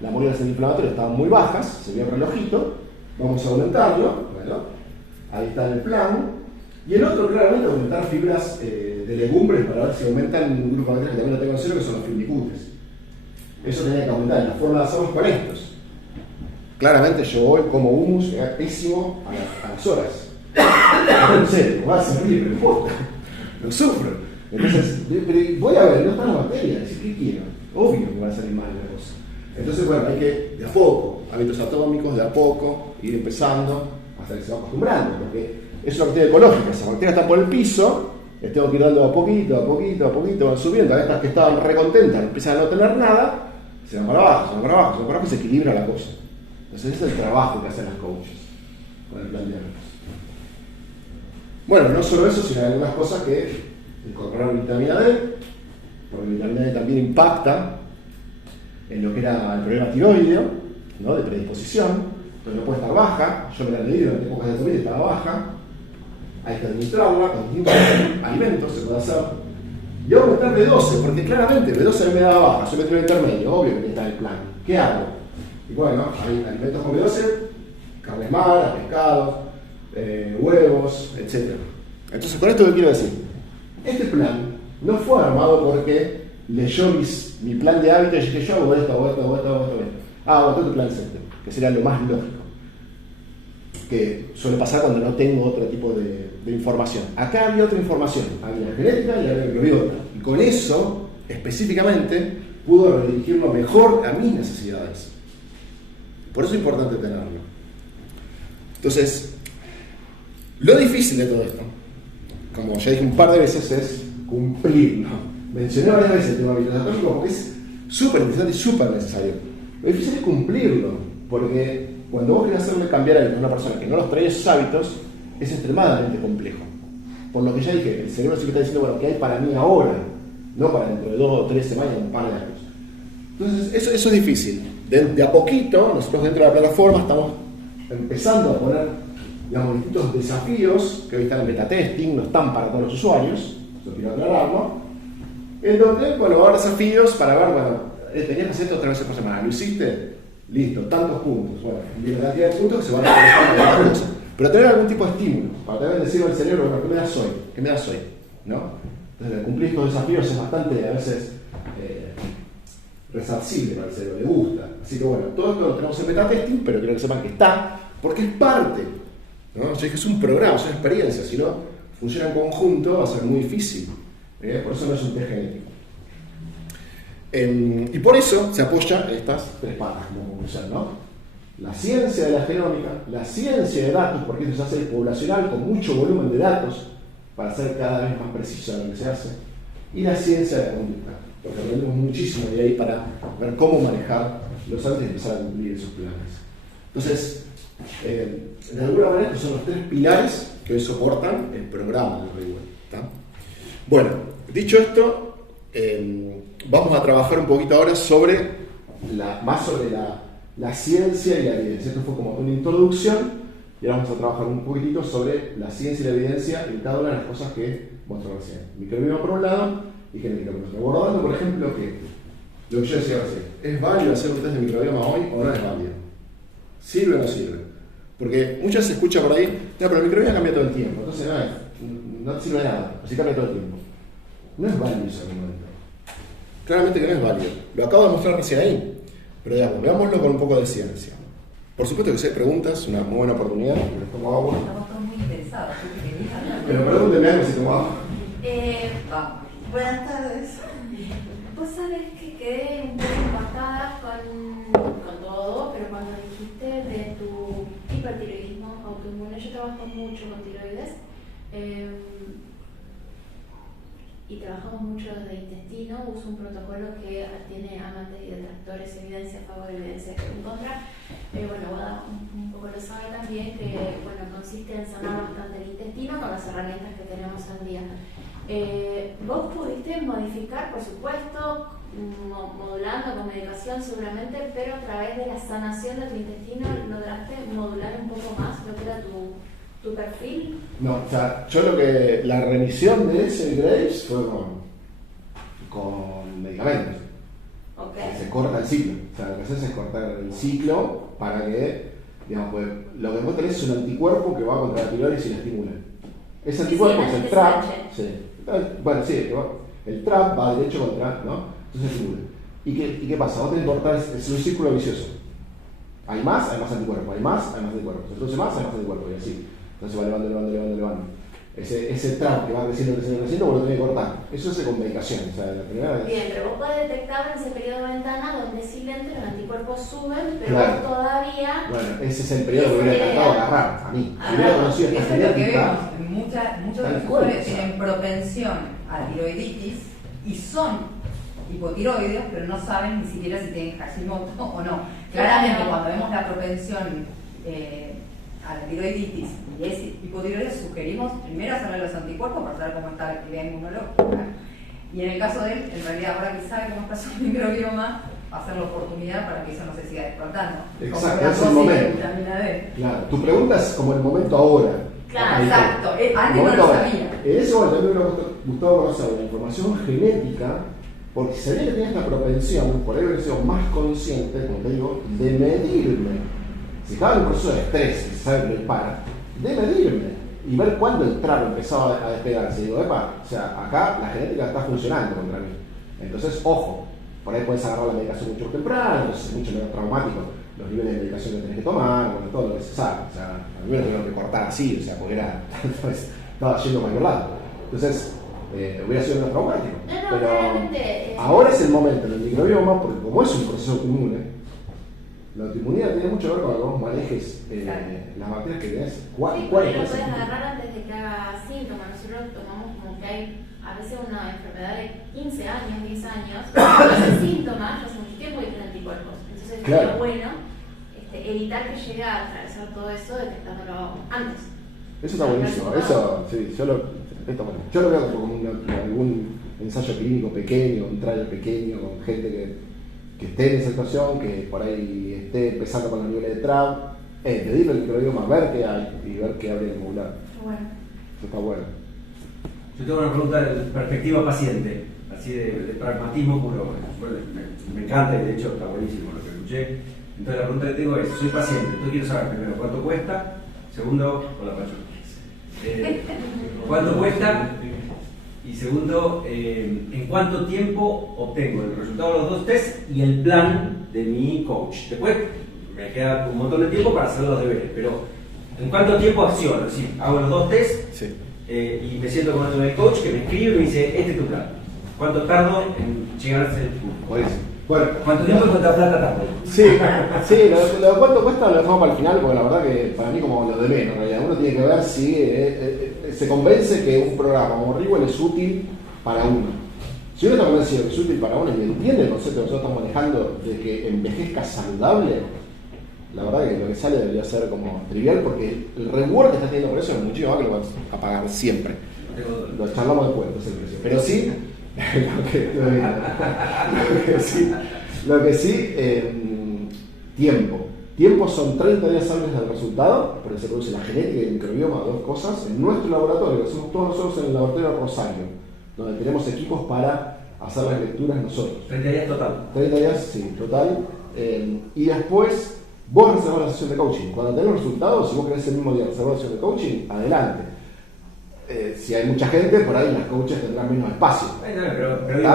las moléculas antiinflamatorias, estaban muy bajas, se vio el relojito. Vamos a aumentarlo. Bueno, ahí está el plan. Y el otro, claramente, aumentar fibras de legumbres para ver si aumentan un grupo de bacterias que también lo tengo en cero, que son los fibricutes. Eso tenía que aumentar. En la forma de hacerlos con estos. Claramente yo hoy como humus altísimo a las horas. No sé, me va a servir, pero importa. Lo sufro. Entonces, pero voy a ver, no están las bacterias. ¿Qué quiero? Obvio que va a salir mal la cosa. Entonces, bueno, hay que, de a poco, hábitos atómicos, de a poco, ir empezando hasta que se va acostumbrando. Porque es una bacteria ecológica. Esas bacterias están por el piso, les tengo que ir dando a poquito, van subiendo. A estas que estaban recontentas, empiezan a no tener nada, se van para abajo, y se equilibra la cosa. Entonces ese es el trabajo que hacen los coaches con el plan de hábitos. Bueno, no solo eso, sino algunas cosas que incorporar vitamina D, porque la vitamina D también impacta en lo que era el problema tiroideo, ¿no? De predisposición. Entonces no puede estar baja. Yo me la he leído en épocas de COVID, estaba baja. Hay que administrarla con distintos alimentos, se puede hacer. Y aumentar B12, porque claramente B12 me da baja, soy metro intermedio, obvio que está en el plan. ¿Qué hago? Y bueno, hay alimentos con B12, carnes malas, pescados, huevos, etc. Entonces, con esto, ¿qué quiero decir? Este plan no fue armado porque leyó mi plan de hábitos y dije yo hago esto. Hago otro plan séptimo, que sería lo más lógico. Que suele pasar cuando no tengo otro tipo de información. Acá había otra información, había genética y había microbiota. Y con eso, específicamente, pudo redirigirlo mejor a mis necesidades. Por eso es importante tenerlo. Entonces, lo difícil de todo esto, como ya dije un par de veces, es cumplirlo. Mencioné varias veces el tema de hábitos atómicos porque es súper interesante y súper necesario. Lo difícil es cumplirlo, porque cuando vos querés hacerle cambiar hábitos a una persona que no los trae esos hábitos, es extremadamente complejo. Por lo que ya dije, el cerebro sí que está diciendo, bueno, ¿qué hay para mí ahora? No para dentro de 2 o 3 semanas, un par de años. Entonces, eso es difícil. De a poquito, nosotros dentro de la plataforma estamos empezando a poner, digamos, distintos desafíos que hoy están en beta testing, no están para todos los usuarios, eso quiero aclararlo, en donde, bueno, va a haber desafíos para ver, bueno, tenías que hacer esto 3 veces por semana, ¿lo hiciste? Listo, tantos puntos, bueno, y la cantidad de puntos que se van a hacer para la cosa. Pero tener algún tipo de estímulo, para también decirle al cerebro, bueno, ¿qué me das hoy? ¿No? Entonces, cumplir estos desafíos es bastante, a veces, resarcible para el cerebro, le gusta. Así que bueno, todo esto lo tenemos en beta testing, pero quiero que sepan que está, porque es parte, ¿no? O sea, es un programa, es una experiencia, si no funciona en conjunto va a ser muy difícil. Por eso no es un test genético. Y por eso se apoya estas 3 patas como conclusión, ¿no? La ciencia de la genómica, la ciencia de datos, porque eso se hace poblacional con mucho volumen de datos para ser cada vez más preciso en lo que se hace. y la ciencia de la conducta, porque aprendemos muchísimo de ahí para ver cómo manejar los hábitos y empezar a cumplir esos planes. Entonces, de alguna manera estos son los 3 pilares que hoy soportan el programa de Rewell. Bueno, dicho esto, vamos a trabajar un poquito ahora más sobre la ciencia y la evidencia. Esto fue como una introducción y ahora vamos a trabajar un poquitito sobre la ciencia y la evidencia en cada una de las cosas que mostré recién. Microbioma por un lado y genética por otro. Abordando, por ejemplo, que lo que yo decía recién, ¿es válido hacer un test de microbioma hoy o no es válido? ¿Sirve o no sirve? Porque muchas se escucha por ahí, no, pero el microbioma cambia todo el tiempo, entonces no sirve de nada, así cambia todo el tiempo. No es válido ese argumento. Claramente que no es válido. Lo acabo de mostrar recién ahí, pero digamos, veámoslo con un poco de ciencia. Por supuesto que si hay preguntas, es una muy buena oportunidad, pero tomo agua. Estamos muy interesados. Pero pregúntenme algo si tomo agua. Vamos. Buenas tardes. Vos sabés que quedé un poco impactada con todo, pero cuando dijiste de tu hipertiroidismo autoinmune, yo trabajo mucho con tiroides y trabajamos mucho desde intestino. Uso un protocolo que tiene amantes y detractores, evidencia a favor, evidencia en contra. Bueno, Boda un poco lo sabe también, que bueno, consiste en sanar bastante el intestino con las herramientas que tenemos al día. Vos pudiste modificar, por supuesto, modulando con medicación seguramente, pero a través de la sanación de tu intestino lograste modular un poco más lo que era tu perfil. No, o sea, la remisión de ese Graves fue con medicamentos. Okay. Se corta el ciclo. O sea, lo que haces es cortar el ciclo para que, digamos, pues, lo que vos tenés es un anticuerpo que va contra la tiroides y la estimula. Ese anticuerpo es el TRAP. Sí. Bueno, sí, el TRAP va derecho contra, ¿no? Entonces estimula. ¿Y qué pasa? Vos tenés que cortar, es un círculo vicioso. Hay más anticuerpos, hay más anticuerpos. Entonces más, hay más anticuerpos, y así. Entonces va elevando. Ese TRAP que va creciendo, vos lo tenés que cortar. Eso se hace con medicación. O sea, la primera vez. Bien, pero vos podés detectar en ese periodo de ventana donde silente los anticuerpos suben, pero claro. vos todavía. Bueno, ese es el periodo que hubiera tratado de agarrar a mí. Si hubiera conocido esta Eso es lo que genética. vemos. Muchos de los usuarios tienen propensión a tiroiditis y son hipotiroideos, pero no saben ni siquiera si tienen Hashimoto o no. Claramente, cuando vemos la propensión a la tiroiditis y es hipotiroideo, sugerimos primero hacerle los anticuerpos para saber cómo está la actividad inmunológica. Y en el caso de él, en realidad, ahora que sabe cómo está su microbioma, hacer la oportunidad para que eso no se siga despertando. Exacto, es el momento. Claro, tu pregunta es como el momento ahora. Claro, exacto. Antes no lo sabía. Eso también me hubiera gustado conocer la información genética, porque si sabía que tenía esta propensión, por ahí hubiera sido más consciente, como te digo, de medirme. Si estaba en un proceso de estrés, y se sabe que lo dispara, de medirme y ver cuándo el trapo empezaba a despegarse. Y digo, epa, o sea, acá la genética está funcionando contra mí. Entonces, ojo, por ahí puedes agarrar la medicación mucho temprano, entonces es mucho menos traumático los niveles de medicación que tenés que tomar, bueno, todo lo que se sabe. O sea, a mí me lo tuvieron que cortar así, o sea, porque estaba yendo a cualquier lado. Entonces, hubiera sido menos traumático. No, pero realmente ahora es el momento en el microbioma, porque como es un proceso autoinmune, la autoinmunidad tiene mucho que ver con que vos manejes las bacterias que tenés. Sí, ¿Cuál lo es puedes ese? agarrar antes de que haga síntomas. Nosotros tomamos como que hay a veces una enfermedad de 15 años, 10 años, no hace síntomas, hace mucho tiempo que tiene anticuerpos. Entonces Claro. sería bueno evitar que llegue a atravesar todo eso detectándolo antes. Eso está buenísimo. Eso, sí, está bueno. Yo lo veo como algún ensayo clínico pequeño, un trial pequeño con gente que esté en esa situación, que por ahí esté empezando con los niveles de TRAP, pedirle el microbioma, ver qué hay y ver qué habría que modular. Bueno. Eso está bueno. Yo tengo una pregunta de perspectiva paciente, así de pragmatismo puro. Bueno, me encanta y de hecho está buenísimo lo que escuché. Entonces la pregunta que tengo es, soy paciente, entonces quiero saber primero cuánto cuesta, segundo, con la pachuca. ¿Cuánto cuesta? Y segundo, ¿en cuánto tiempo obtengo el resultado de los 2 tests y el plan de mi coach? Después me queda un montón de tiempo para hacer los deberes, pero ¿en cuánto tiempo acciono? Es decir, hago los 2 tests Sí. y me siento con el coach que me escribe y me dice, este es tu plan. ¿Cuánto tardo en llegar a ese punto? Buenísimo. Bueno, ¿Cuánto tiempo y cuánta plata tardo? sí, lo de cuánto cuesta lo dejamos para el final, porque la verdad que para mí como lo de menos, en realidad uno tiene que ver si se convence que un programa como Rewell es útil para uno. Si uno está convencido que es útil para uno y entiende el concepto que nosotros estamos manejando de que envejezca saludable, la verdad que lo que sale debería ser como trivial, porque el reward que está teniendo por eso es muchísimo más que lo vas a pagar siempre. Lo charlamos después, no sé el precio. Pero sí, lo que sí, tiempo. Tiempo son 30 días hábiles del resultado, porque se produce la genética y el microbioma, dos cosas. En nuestro laboratorio, que hacemos todos nosotros en el laboratorio Rosario, donde tenemos equipos para hacer las lecturas nosotros. 30 días total. 30 días, sí, total. Y después, vos reservás la sesión de coaching. Cuando tenés los resultados, si vos querés el mismo día reservar la sesión de coaching, adelante. Si hay mucha gente, por ahí las coaches tendrán menos espacio. Pero digo,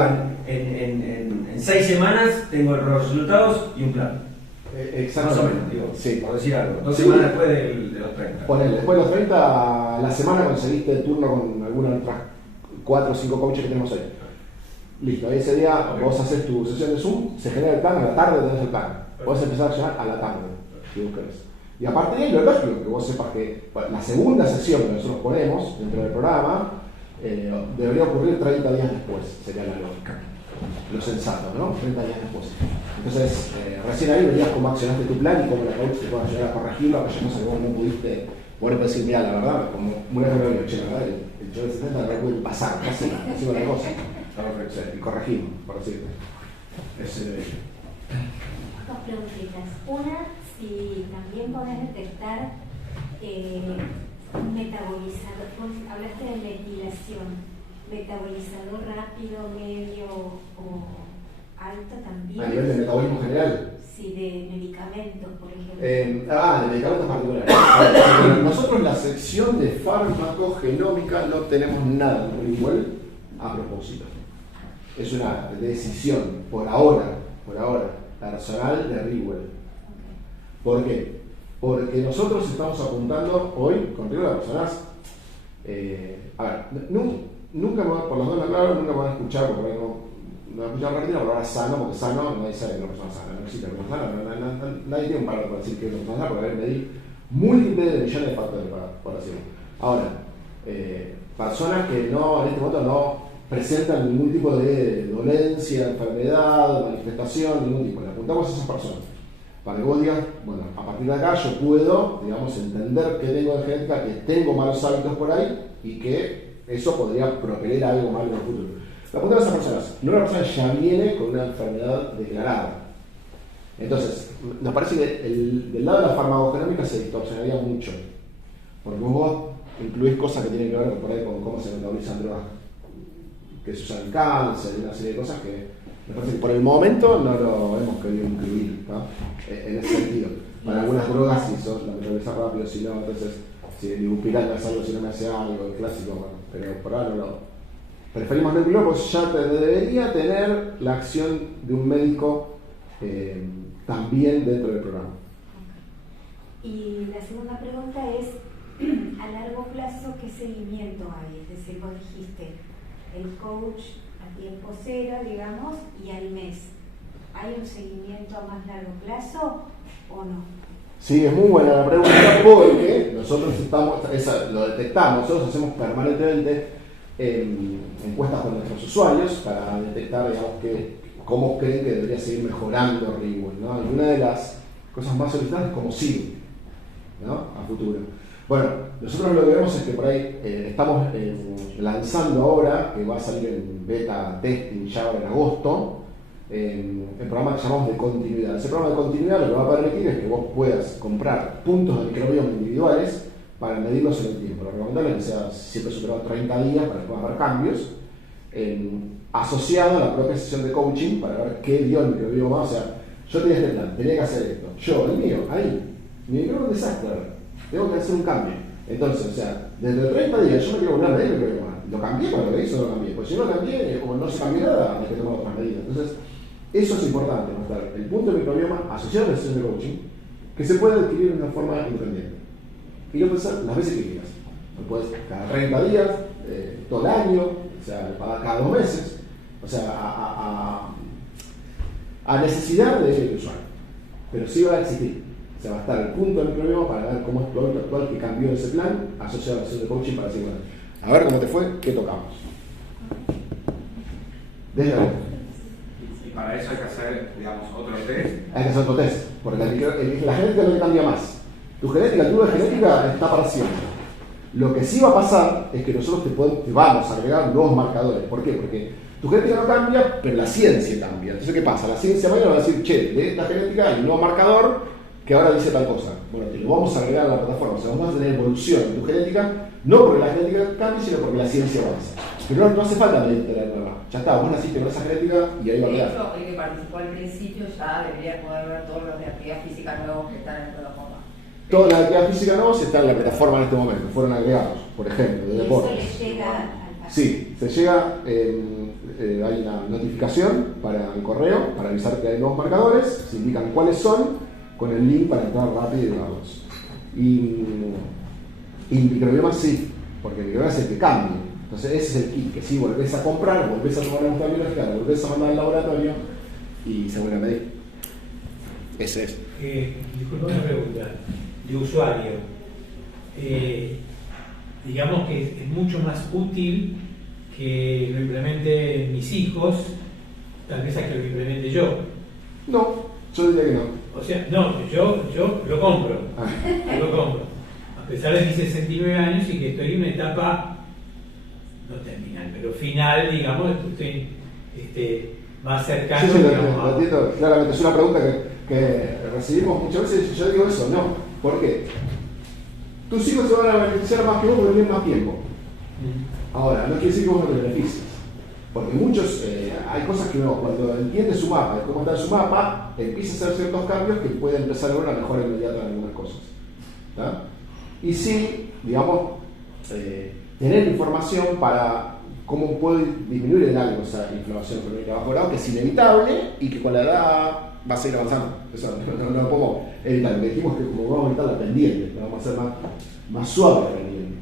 en 6 semanas tengo los resultados y un plan. Exactamente. Más o menos, digo, sí. Por decir algo. 2 Sí. semanas después de los 30. Ponele, después de los 30, la semana conseguiste el turno con alguna de otras 4 o 5 coaches que tenemos ahí. Listo, ahí ese día vos haces tu sesión de Zoom, se genera el plan, a la tarde tenés el plan. Podés empezar a accionar a la tarde, si vos querés. Y aparte de ahí, lo lógico, que vos sepas que la segunda sesión que nosotros ponemos dentro del programa debería ocurrir 30 días después, sería la lógica. Lo sensato, ¿no? 30 días después. Entonces, recién ahí verías cómo accionaste tu plan y cómo la coach te puede ayudar a corregirlo, aquellas cosas que vos no pudiste. Bueno, puedes decir, mira, la verdad, como una vez me digo, che, la verdad, el show de 70 no puede pasar, casi una cosa. Y corregimos, por decirte. Dos preguntitas. Una, si también podés detectar metabolizador, vos hablaste de metilación, metabolizador rápido, medio o alto también. A nivel de metabolismo general. Sí, de medicamentos, por ejemplo. De medicamentos particulares. Nosotros la sección de farmacogenómica no tenemos nada de Rewell a propósito. Es una decisión, por ahora, personal de Rewell. ¿Por qué? Porque nosotros estamos apuntando hoy, con Rewell a personas, a ver, nunca me van, por las dos claro, nunca me van a escuchar, porque por ahí no me escuchar rápido, pero ahora sano, porque sano, nadie sabe que es una persona sana, no existe una persona sana, nadie tiene un parámetro para decir que es una persona sana, porque hay que medir múltiples de millones de factores para decirlo. Ahora, personas que no, en este momento no presentan ningún tipo de dolencia, enfermedad, manifestación, ningún tipo, le apuntamos a esas personas. Para que vos digas, bueno, a partir de acá yo puedo, digamos, entender que tengo de genética, que tengo malos hábitos por ahí y que eso podría propeler algo malo en el futuro. La punta de esas personas, no una persona ya viene con una enfermedad declarada. Entonces, nos parece que del lado de la farmacogenómica se distorsionaría mucho. Porque vos incluís cosas que tienen que ver por ahí con cómo se metabolizan drogas que se usan en cáncer y una serie de cosas que me parece que por el momento no lo hemos querido incluir, ¿no? En ese sentido. Para algunas drogas, si sos la metabolizas rápido, si no, entonces si Ibupiral es algo, si no me hace algo, el clásico, bueno, pero por ahora no lo preferimos no incluirlo porque ya debería tener la acción de un médico también dentro del programa. Y la segunda pregunta es, a largo plazo, ¿qué seguimiento hay? Es decir, vos dijiste, el coach a tiempo cero, digamos, y al mes. ¿Hay un seguimiento a más largo plazo o no? Sí, es muy buena la pregunta porque nosotros lo detectamos, nosotros hacemos permanentemente encuestas con nuestros usuarios para detectar, digamos, cómo creen que debería seguir mejorando Rewell, ¿no? Y una de las cosas más solicitadas es cómo sigue, ¿no? A futuro. Bueno, nosotros lo que vemos es que por ahí estamos lanzando ahora, que va a salir en beta testing ya ahora en agosto, el programa que llamamos de continuidad. Ese programa de continuidad lo que va a permitir es que vos puedas comprar puntos de microbioma individuales para medirlos en el tiempo. Lo recomendable es que sea siempre superado 30 días para que puedan haber cambios, asociado a la propia sesión de coaching para ver qué dio el microbioma. O sea, yo tenía este plan, tenía que hacer esto. Yo, el mío, ahí, mi microbioma es un desastre. Tengo que hacer un cambio. Entonces, o sea, desde 30 días yo me quiero volver a medir el microbioma. ¿Lo cambié para lo que hizo o no lo cambié? Pues si no lo cambié, como no se cambió nada, hay que tomar otras medidas. Entonces, eso es importante, mostrar el punto de microbioma asociado a la sesión de coaching, que se puede adquirir de una forma independiente. Y lo puedes hacer las veces que quieras. Lo puedes cada 30 días, todo el año, o sea, cada 2 meses, o sea, a necesidad del usuario. Pero sí va a existir. O sea, va a estar el punto de microbioma para ver cómo es tu hábito actual que cambió ese plan, asociado a la sesión de coaching para decir, bueno, a ver cómo te fue, qué tocamos. Desde ahí. Y para eso hay que hacer, digamos, otro test. Hay que hacer otro test, porque la genética no te cambia más. Tu genética, tu genética está para siempre. Lo que sí va a pasar es que nosotros te vamos a agregar nuevos marcadores. ¿Por qué? Porque tu genética no cambia, pero la ciencia cambia. Entonces, ¿qué pasa? La ciencia mañana va a decir, che, de esta genética hay un nuevo marcador que ahora dice tal cosa. Bueno, te lo vamos a agregar a la plataforma. O sea, vamos a tener evolución en tu genética, no porque la genética cambie, sino porque la ciencia avanza. Pero no hace falta medirte la nueva. Ya está, vos naciste con esa genética y ahí va a De quedar. hecho, el que participó al principio ya debería poder ver todos los de actividad física nuevos que están en la plataforma. Toda la actividad física no se está en la plataforma en este momento, fueron agregados, por ejemplo, de Y eso deportes. le llega al paciente. Sí, se llega, hay una notificación para el correo para avisar que hay nuevos marcadores, se indican cuáles son, con el link para entrar rápido y verlos. Y el microbioma sí, porque el microbioma es el que cambia. Entonces ese es el kit, que si volvés a comprar, volvés a tomar la muestra biológica, volvés a mandar al laboratorio y se vuelve a medir. Ese es. Disculpa una pregunta de usuario. Digamos que es mucho más útil que lo implementen mis hijos, tal vez a que lo implemente yo. No, yo diría que no. O sea, no, yo lo compro. Ah. Yo lo compro. A pesar de mis 69 años y que estoy en una etapa, no terminal, pero final, digamos, estoy más cercano. Sí, digamos, lo entiendo claramente. Es una pregunta que recibimos muchas veces y yo digo eso, no. ¿Por qué? Tus hijos se van a beneficiar más que vos porque tienen más tiempo. Ahora, no quiere decir que vos no te beneficies. Porque muchos, hay cosas que uno, cuando entiende su mapa, cómo está su mapa, empieza a hacer ciertos cambios que puede empezar a ver una mejora inmediata en algunas cosas. ¿Tá? Y sí, digamos, tener información para cómo puede disminuir en algo esa inflamación crónica bajo grado, que es inevitable y que con la edad va a seguir avanzando. Eso no lo podemos evitar. Le dijimos que como vamos a evitar la pendiente, la vamos a hacer más suave la pendiente.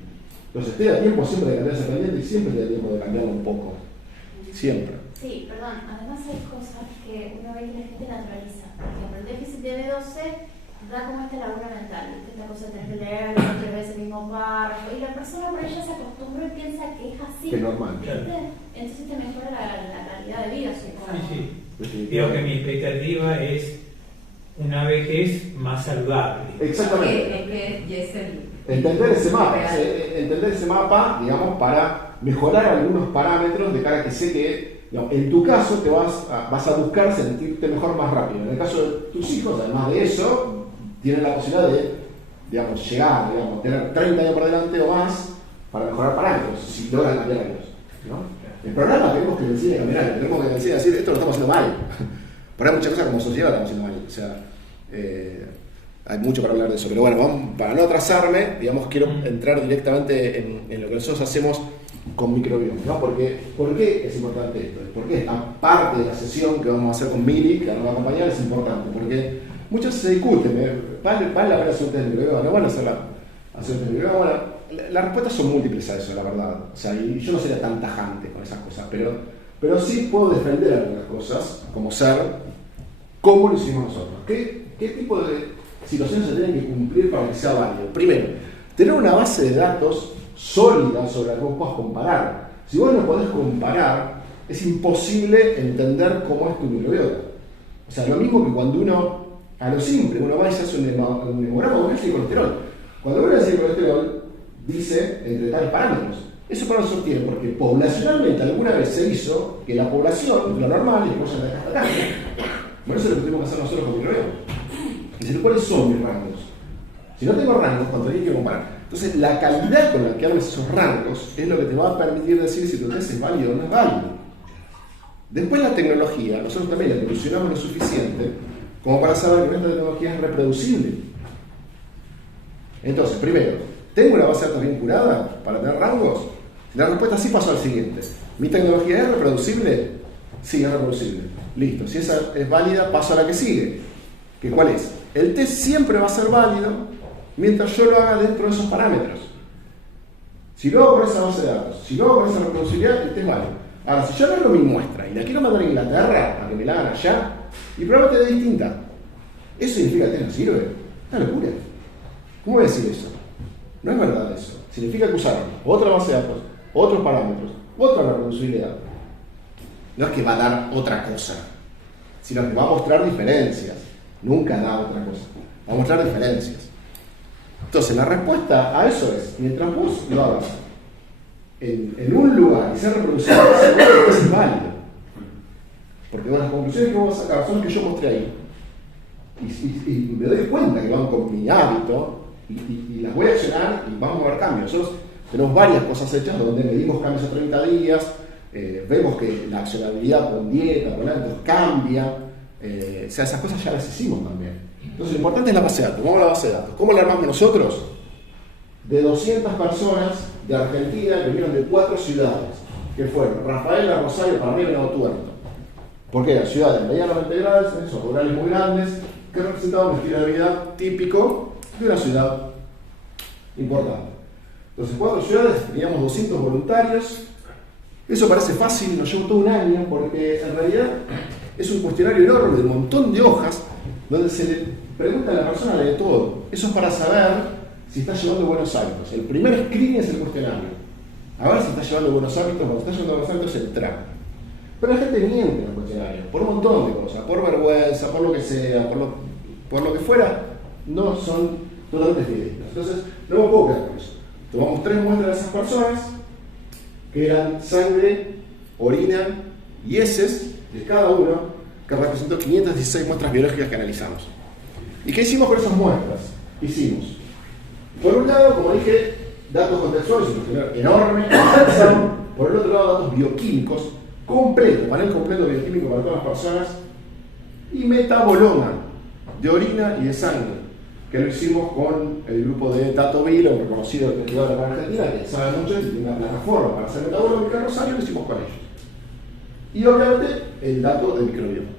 Entonces te da tiempo siempre de cambiar esa pendiente y siempre te da tiempo de cambiarla un poco. Siempre. Sí, perdón. Además hay cosas que uno ve que la gente naturaliza. Por ejemplo, el déficit de B12 da como esta laguna mental. Esta cosa de tener que leer 3 veces el mismo párrafo. Y la persona por ella se acostumbró y piensa que es así. Que es normal. ¿Viste? Entonces te mejora la calidad de vida, supongo. Sí. Creo que mi expectativa es una vejez más saludable. Exactamente. Y es el Entender ese mapa, real. entender ese mapa, digamos, para mejorar algunos parámetros de cara a que sé que, digamos, en tu caso te vas a buscar sentirte mejor más rápido. En el caso de tus hijos, además de eso, tienen la posibilidad de, digamos, llegar, digamos, tener 30 años por delante o más para mejorar parámetros, si logran cambiar algo, ¿no? El programa tenemos que le enseñe a cambiar, tenemos que le enseñe a decir, esto lo estamos haciendo mal. Pero hay muchas cosas como sociedad estamos haciendo mal. O sea, hay mucho para hablar de eso, pero bueno, vamos, para no atrasarme, digamos, quiero entrar directamente en lo que nosotros hacemos con microbioma, ¿no? ¿Por qué es importante esto? ¿Por qué esta parte de la sesión que vamos a hacer con Mili, que nos va a acompañar, es importante? Porque muchos se discuten, ¿vale la pena hacer un test de microbioma? ¿No van a hacer un test de microbioma? Bueno, las respuestas son múltiples a eso, la verdad. O sea, y yo no sería tan tajante con esas cosas, pero sí puedo defender algunas cosas, como ser cómo lo hicimos nosotros. ¿Qué tipo de situaciones se tienen que cumplir para que sea válido? Primero, tener una base de datos sólida sobre la que vos puedas comparar. Si vos no podés comparar, es imposible entender cómo es tu microbiota. O sea, lo mismo que cuando uno, a lo simple, uno va y se hace un hemograma de colesterol. Cuando uno hace el colesterol, dice entre tales parámetros. Eso para nosotros tiene, porque poblacionalmente alguna vez se hizo que la población, lo normal, es que vayan de acá hasta acá. Bueno, eso es lo que tenemos que hacer nosotros con microbioma. Decir, ¿cuáles son mis rangos? Si no tengo rangos, ¿cuánto hay que comparar? Entonces, la calidad con la que abres esos rangos es lo que te va a permitir decir si tu test es válido o no es válido. Después, la tecnología, nosotros también la evolucionamos lo suficiente como para saber que nuestra tecnología es reproducible. Entonces, primero, ¿tengo una base de datos bien curada para tener rangos? La respuesta sí pasó al siguiente. ¿Mi tecnología es reproducible? Sí, es reproducible. Listo. Si esa es válida, paso a la que sigue. ¿Que cuál es? El test siempre va a ser válido mientras yo lo haga dentro de esos parámetros. Si lo hago con esa base de datos, si lo hago con esa reproducibilidad, el test es válido. Ahora, si yo agarro mi muestra y la quiero mandar a Inglaterra para que me la hagan allá, y probablemente es distinta, ¿eso significa que el test no sirve? Es una locura. ¿Cómo voy a decir eso? No es verdad eso. Significa que usaron otra base de datos, otros parámetros, otra reproducibilidad. no es que va a dar otra cosa, sino que va a mostrar diferencias. Nunca da otra cosa, va a mostrar diferencias. Entonces la respuesta a eso es, mientras vos lo hagas en un lugar y sea reproducido, es válido. Porque las conclusiones que vamos a sacar son las que yo mostré ahí. Y me doy cuenta que van con mi hábito y las voy a accionar y vamos a ver cambios. Nosotros tenemos varias cosas hechas donde medimos cambios a 30 días, vemos que la accionabilidad con dieta, con hábitos cambia. O sea, esas cosas ya las hicimos también. Entonces lo importante es la base de datos. Vamos a la base de datos. ¿Cómo la armamos nosotros? De 200 personas de Argentina que vinieron de 4 ciudades, que fueron Rafaela, Rosario, Parmero y Nuevo Tuerto. Porque eran ciudades medianamente grandes, son rurales muy grandes, que representaban un estilo de vida típico de una ciudad importante. Entonces, 4 ciudades, teníamos 200 voluntarios. Eso parece fácil, nos llevó todo un año, porque en realidad es un cuestionario enorme de un montón de hojas, donde se le pregunta a la persona de todo. Eso es para saber si está llevando buenos hábitos. El primer screening es el cuestionario. A ver si está llevando buenos hábitos. Cuando está llevando buenos hábitos, entra. Pero la gente miente en el cuestionario, por un montón de cosas, por vergüenza, por lo que sea, por lo que fuera, no son totalmente fidedignos. Entonces, no me puedo quedar con eso. Tomamos 3 muestras de esas personas, que eran sangre, orina y heces de cada uno, que representó 516 muestras biológicas que analizamos. ¿Y qué hicimos con esas muestras? Hicimos, por un lado, como dije, datos contextuales, un cuestionario enorme, por el otro lado, datos bioquímicos, completo, panel completo bioquímico para todas las personas, y metaboloma de orina y de sangre, que lo hicimos con el grupo de Tato Vila, un reconocido investigador de la Argentina, que sabe mucho y tiene una plataforma para hacer metabolómica en Rosario, lo hicimos con ellos. Y obviamente el dato de microbioma.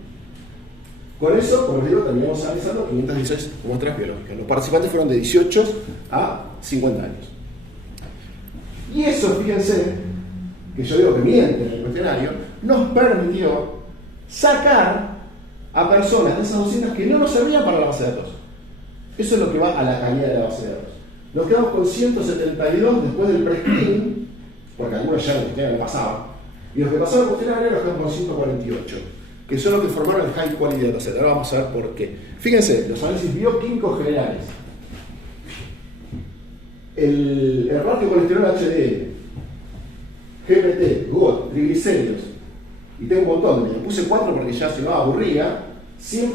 Con eso, como les digo, terminamos analizando 516 muestras biológicas. Los participantes fueron de 18 a 50 años. Y eso, fíjense, que yo digo que mienten en el cuestionario, nos permitió sacar a personas de esas 200 que no nos servían para la base de datos. Eso es lo que va a la calidad de la base de datos. Nos quedamos con 172 después del pre-screening, porque algunos ya no pasaban, y los que pasaron el cuestionario nos quedamos con 148, que son los que formaron el high quality dataset. Ahora vamos a ver por qué. Fíjense, los análisis bioquímicos generales. El ratio colesterol HDL, GPT, GOT, triglicéridos, y tengo un montón, me puse 4 porque ya se me aburría.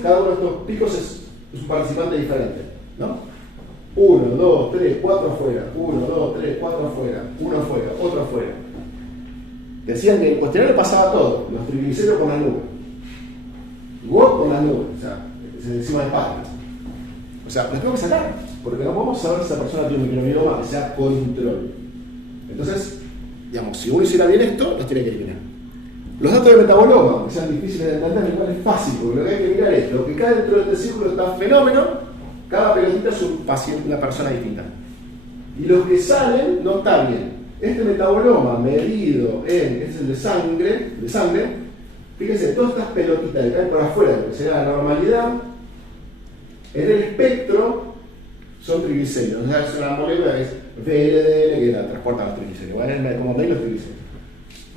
Cada uno de estos picos es un participante diferente, ¿no? 1, 2, 3, 4 afuera, 1, 2, 3, 4 afuera, 1 afuera, otro afuera. Decían que el cuestionario pasaba todo, los triglicéridos por las nubes, GOT por las nubes, o sea, encima de páginas. O sea, los tengo que sacar, porque no podemos saber si esa persona tiene un microbioma que sea control. Entonces, digamos, si uno hiciera bien esto, los tiene que eliminar. Los datos de metaboloma, que sean difíciles de entender, igual es fácil, porque lo que hay que mirar es lo que cae dentro de este círculo está fenómeno, cada pelotita es un paciente, una persona distinta. Y los que salen no está bien. Este metaboloma medido en, este es el de sangre, fíjense, todas estas pelotitas que caen por afuera, lo que será la normalidad, en el espectro son triglicéridos. O sea, es una molécula que es VLDL que la transporta los triglicéridos. ¿Vale? Como veis los triglicéridos.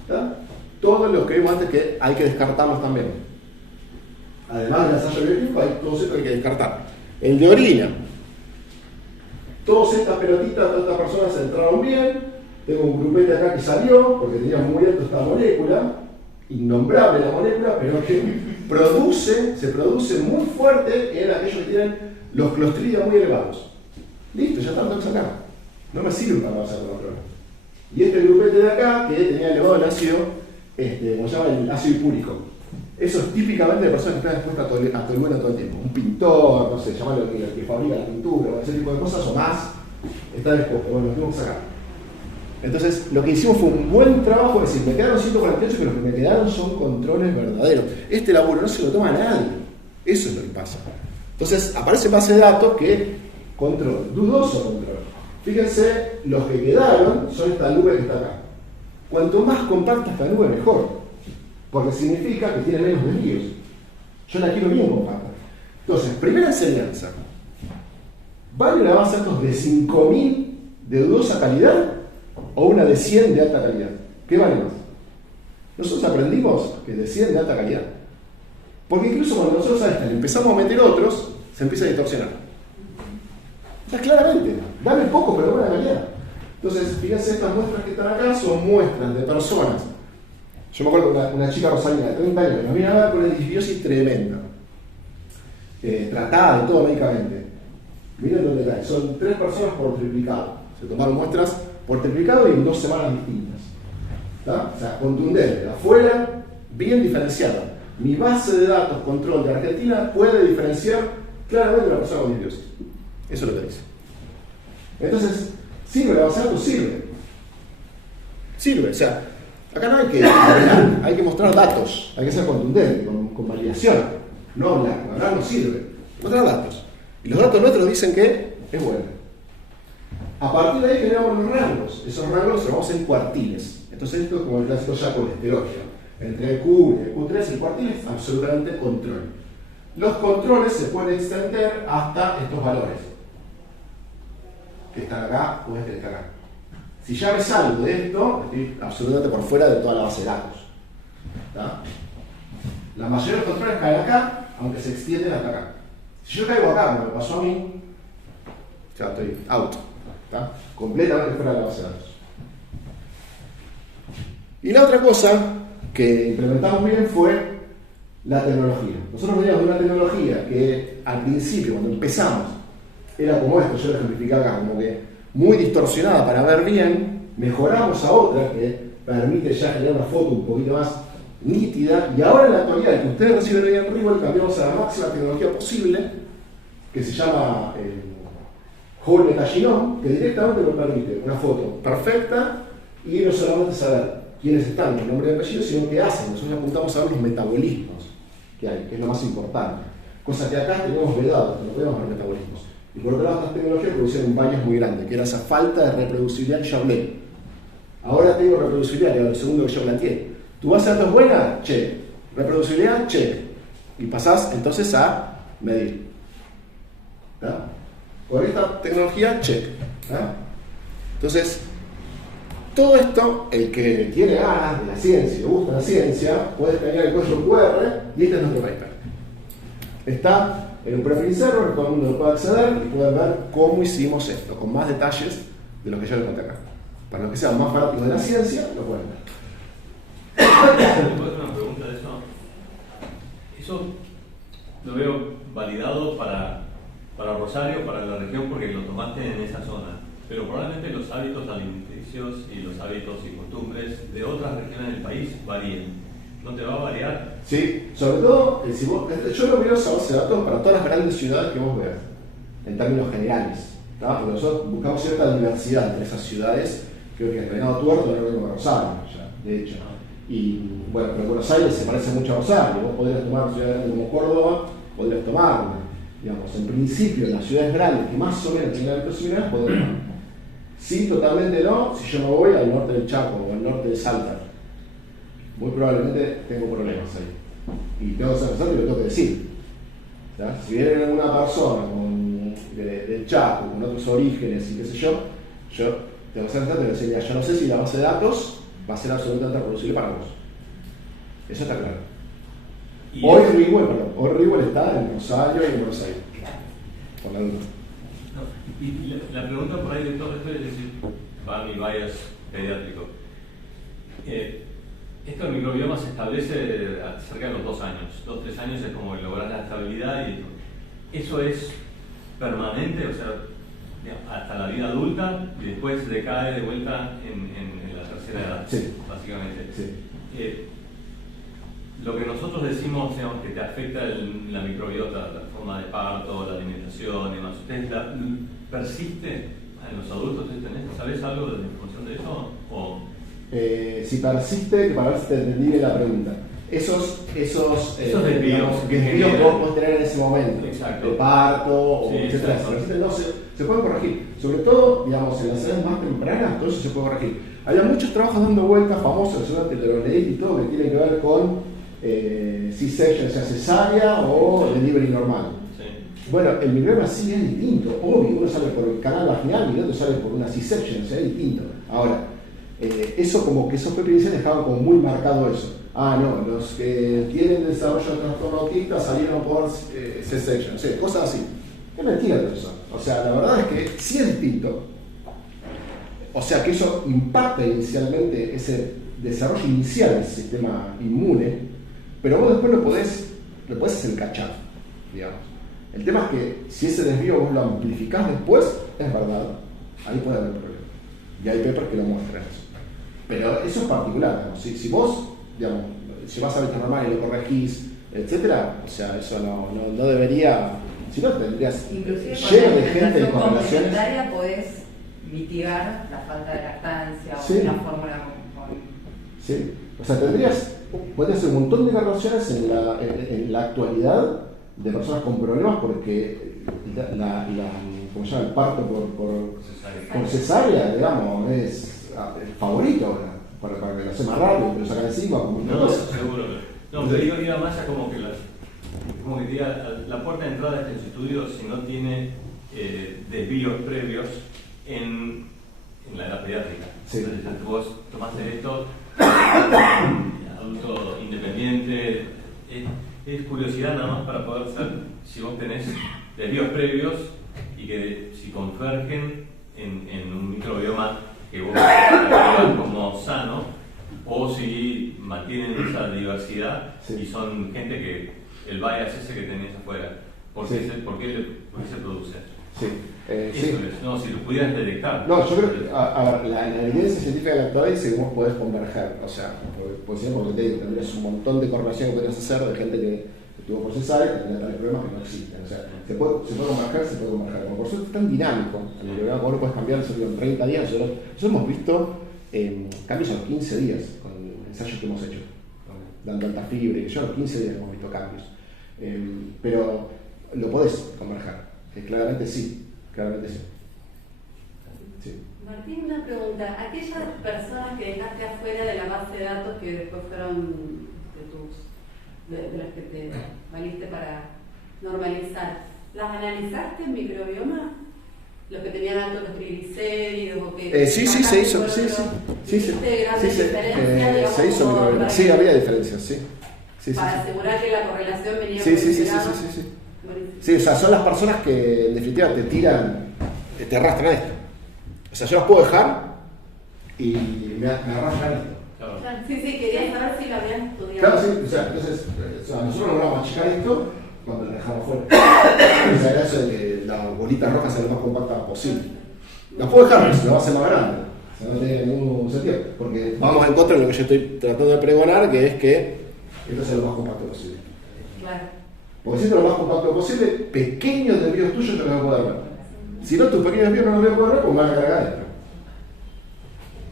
¿Está? Todos los que vimos antes que hay que descartarlos también. Además del ensayo bioquímico, hay todos estos que hay que descartar. El de orina. Todas estas pelotitas, todas estas personas entraron bien. Tengo un grupete acá que salió, porque tenía muy alto esta molécula, innombrable la molécula, pero que se produce muy fuerte en aquellos que tienen los clostridios muy elevados. Listo, ya están todos acá. No me sirve para hacer control. Y este grupete de acá, que tenía elevado el ácido, como se llama el ácido hipúrico. Eso es típicamente de personas que están expuestas a tolueno todo el tiempo. Un pintor, no sé, llamalo lo que fabrica la pintura, ese tipo de cosas o más, está expuesto. Bueno, lo tenemos que sacar. Entonces, lo que hicimos fue un buen trabajo, es decir, me quedaron 148, pero los que me quedaron son controles verdaderos. Este laburo no se lo toma nadie. Eso es lo que pasa. Entonces, aparece base de datos que control, dudoso control. Fíjense, los que quedaron son esta nube que está acá. Cuanto más compacta esta nube, mejor. Porque significa que tiene menos desvíos. Yo la quiero bien compacta. Entonces, primera enseñanza. ¿Vale una base de datos de 5000 de dudosa calidad o una de 100 de alta calidad? ¿Qué vale más? nosotros aprendimos que deciden de alta calidad. Porque incluso cuando nosotros empezamos a meter otros, se empieza a distorsionar. Entonces, claramente, dame poco pero buena calidad. Entonces, fíjense, estas muestras que están acá son muestras de personas. Yo me acuerdo de una chica rosarina de 30 años que nos vino a ver con una disbiosis tremenda. Tratada de todo médicamente. Miren dónde cae. Son 3 personas por triplicado. Se tomaron muestras por triplicado y en 2 semanas distintas. ¿Está? O sea, contundente. Afuera, bien diferenciada. Mi base de datos control de Argentina puede diferenciar claramente una persona con disbiosis. Eso es lo que dice. Entonces, ¿sirve la base de datos? Sirve. O sea, acá no hay que hablar, hay que mostrar datos, hay que ser contundente, con validación. No hablar no sirve. Mostrar datos. Y los datos nuestros dicen que es bueno. A partir de ahí generamos los rangos. Esos rangos los llevamos en cuartiles. Entonces esto es como el clásico ya colesterol. Entre el Q y el Q3, el cuartil es absolutamente control. Los controles se pueden extender hasta estos valores. Que están acá o este que está acá. Si ya me salgo de esto, estoy absolutamente por fuera de toda la base de datos. ¿Está? La mayoría de los controles caen acá, aunque se extienden hasta acá. Si yo caigo acá, como me pasó a mí, ya estoy out. ¿Está? Completamente fuera de la base de datos. Y la otra cosa que implementamos bien fue la tecnología. Nosotros veníamos de una tecnología que al principio, cuando empezamos, era como esto, yo lo ejemplifiqué acá, como que muy distorsionada para ver bien, mejoramos a otra que permite ya generar una foto un poquito más nítida, y ahora en la actualidad, que ustedes reciben hoy en Rival, cambiamos a la máxima tecnología posible, que se llama Whole Meta Genome, que directamente nos permite una foto perfecta y no solamente saber quiénes están con nombre y apellido, sino qué hacen. Nosotros apuntamos a ver los metabolismos que hay, que es lo más importante. Cosa que acá tenemos vedado, que no podemos ver metabolismos. Y por otro lado, estas tecnologías producen un bias muy grande, que era esa falta de reproducibilidad que yo hablé. Ahora tengo reproducibilidad, que era el segundo que yo planteé. ¿Tu base de datos es buena? Check. Reproducibilidad, check. Y pasás entonces a medir. ¿Está? Con esta tecnología, check. ¿Está? Entonces, todo esto, el que tiene ganas de la ciencia, le gusta la ciencia, puede escanear el código QR y este es nuestro paper. Está en un preprint server, todo el mundo puede acceder y pueden ver cómo hicimos esto, con más detalles de lo que yo les conté acá. Para los que sean más fanáticos de la ciencia, lo pueden ver. ¿Me puedo hacer una pregunta de eso? Eso lo veo validado para Rosario, para la región, porque lo tomaste en esa zona. Pero probablemente los hábitos alimenticios y los hábitos y costumbres de otras regiones del país varíen. ¿No te va a variar? Sí, sobre todo, si vos, yo lo veo esa base de datos para todas las grandes ciudades que vos veas, en términos generales. ¿No? Porque nosotros buscamos cierta diversidad entre esas ciudades. Creo que Venado Tuerto no es lo mismo que Rosario, ya, de hecho. Y bueno, pero Buenos Aires se parece mucho a Rosario. Vos podrías tomar ciudades grandes como Córdoba, podrías tomarla. Digamos, en principio, en las ciudades grandes que más o menos tienen hábitos similares, podrías tomar. Sí, totalmente no, si yo me voy al norte del Chaco o al norte de Salta. Muy probablemente tengo problemas ahí. Y tengo que ser necesario y lo tengo que decir. ¿Ya? Si viene una persona del Chaco, con otros orígenes y qué sé yo tengo que ser necesario y decir, yo no sé si la base de datos va a ser absolutamente reproducible para vos. Eso está claro. Hoy Riwell está en Rosario y en Buenos Aires. Por la duda. Y la pregunta por ahí de todo esto es decir, para mi bias pediátrico. Esto del microbioma se establece cerca de los 2 años. 2-3 años es como lograr la estabilidad y eso es permanente, o sea, hasta la vida adulta y después decae de vuelta en la tercera edad, sí, básicamente. Sí. Lo que nosotros decimos, digamos, que te afecta la microbiota, la forma de parto, la alimentación y demás, ¿ustedes persiste en los adultos? ¿Sabes algo de la información de eso? ¿O? Si persiste, para ver si te entendí bien la pregunta. Esos desvíos que vos podés tener en ese momento, exacto, de parto, sí, etcétera, se pueden corregir. Sobre todo, digamos, en las edades más tempranas, todo eso se puede corregir. Había muchos trabajos dando vueltas famosos, seguramente te lo leí y todo, que tienen que ver con C-section, sea cesárea o delivery normal. Sí. Bueno, el microbioma sí es distinto, obvio, uno sale por el canal vaginal y el otro sale por una C-section, o sea, es distinto. Ahora, eso como que esos papers iniciales dejaban como muy marcado eso. Ah, no, los que tienen desarrollo de trastorno autista salieron por C-section, o sea, cosas así. Es mentira todo eso. O sea, la verdad es que sí es distinto. O sea, que eso impacta inicialmente ese desarrollo inicial del sistema inmune, pero vos después lo podés hacer cachar, digamos. El tema es que si ese desvío vos lo amplificás después, es verdad, ahí puede haber problema. Y hay papers que lo muestran eso. Pero eso es particular, digamos. Si vos, digamos, si vas a vista normal y lo corregís, etcétera, o sea, eso no debería, si no tendrías inclusive lleno de gente de correlaciones. complementaria podés mitigar la falta de lactancia o Sí. una fórmula con... Sí, o sea, podrías hacer un montón de correlaciones en la actualidad de personas con problemas porque ¿cómo se llama? El parto por cesárea, digamos, es el favorito para que lo hace más rápido, que lo sacan encima, como una No, cosa. seguro. No, pero yo iba más a como que diría, la puerta de entrada de este estudio, si no tiene desvíos previos en la edad pediátrica. Sí. Entonces, vos tomaste esto, adulto independiente, es curiosidad nada más para poder saber si vos tenés desvíos previos y que si convergen en un microbioma que vos veas como sano, o si mantienen esa diversidad. Sí. Y son gente que el bias ese que tenés afuera, ¿por qué Sí. se produce? Sí, Eso sí. es, no, si lo pudieras detectar. No, yo creo que, a ver, la evidencia científica de la actualidad dice que vos podés converger, o sea, porque te digo, tendrías un montón de correlación que podrías hacer de gente que tuvo por cesárea, que tenía tales problemas que no existen, o sea, se puede converger, como por suerte es tan dinámico, el microbioma vos lo puedes cambiar en 30 días, nosotros hemos visto cambios a los 15 días, con ensayos que hemos hecho, dando alta fibra, que yo a los 15 días hemos visto cambios, pero lo podés converger. Claramente sí. Sí. Martín, una pregunta. Aquellas personas que dejaste afuera de la base de datos que después fueron de las que te valiste para normalizar, ¿las analizaste en microbioma? ¿Los que tenían altos los triglicéridos o que Sí, se hizo. ¿Viste grandes diferencias, digamos, Se hizo microbioma. para Sí, que- había diferencias, sí. para asegurar que la correlación venía Sí. Buenísimo. Sí, o sea, son las personas que en definitiva te tiran, te arrastran esto. O sea, yo las puedo dejar y me arrastran esto. Claro. Sí, quería saber si lo habían estudiado. Claro, sí, o sea, entonces, nosotros logramos achicar esto cuando la dejamos fuera. O sea, era eso de que la bolita roja sea lo más compacta posible. La puedo dejar, pero se la va a hacer más grande. O sea, no tiene ningún sentido. Porque vamos en contra de lo que yo estoy tratando de pregonar, que es que esto sea lo más compacto posible. Claro. Porque si esto es lo más compacto posible, pequeños desvíos tuyos yo no los voy a poder ver. Si no, tus pequeños desvíos no los voy a poder ver, pues me van a cargar adentro.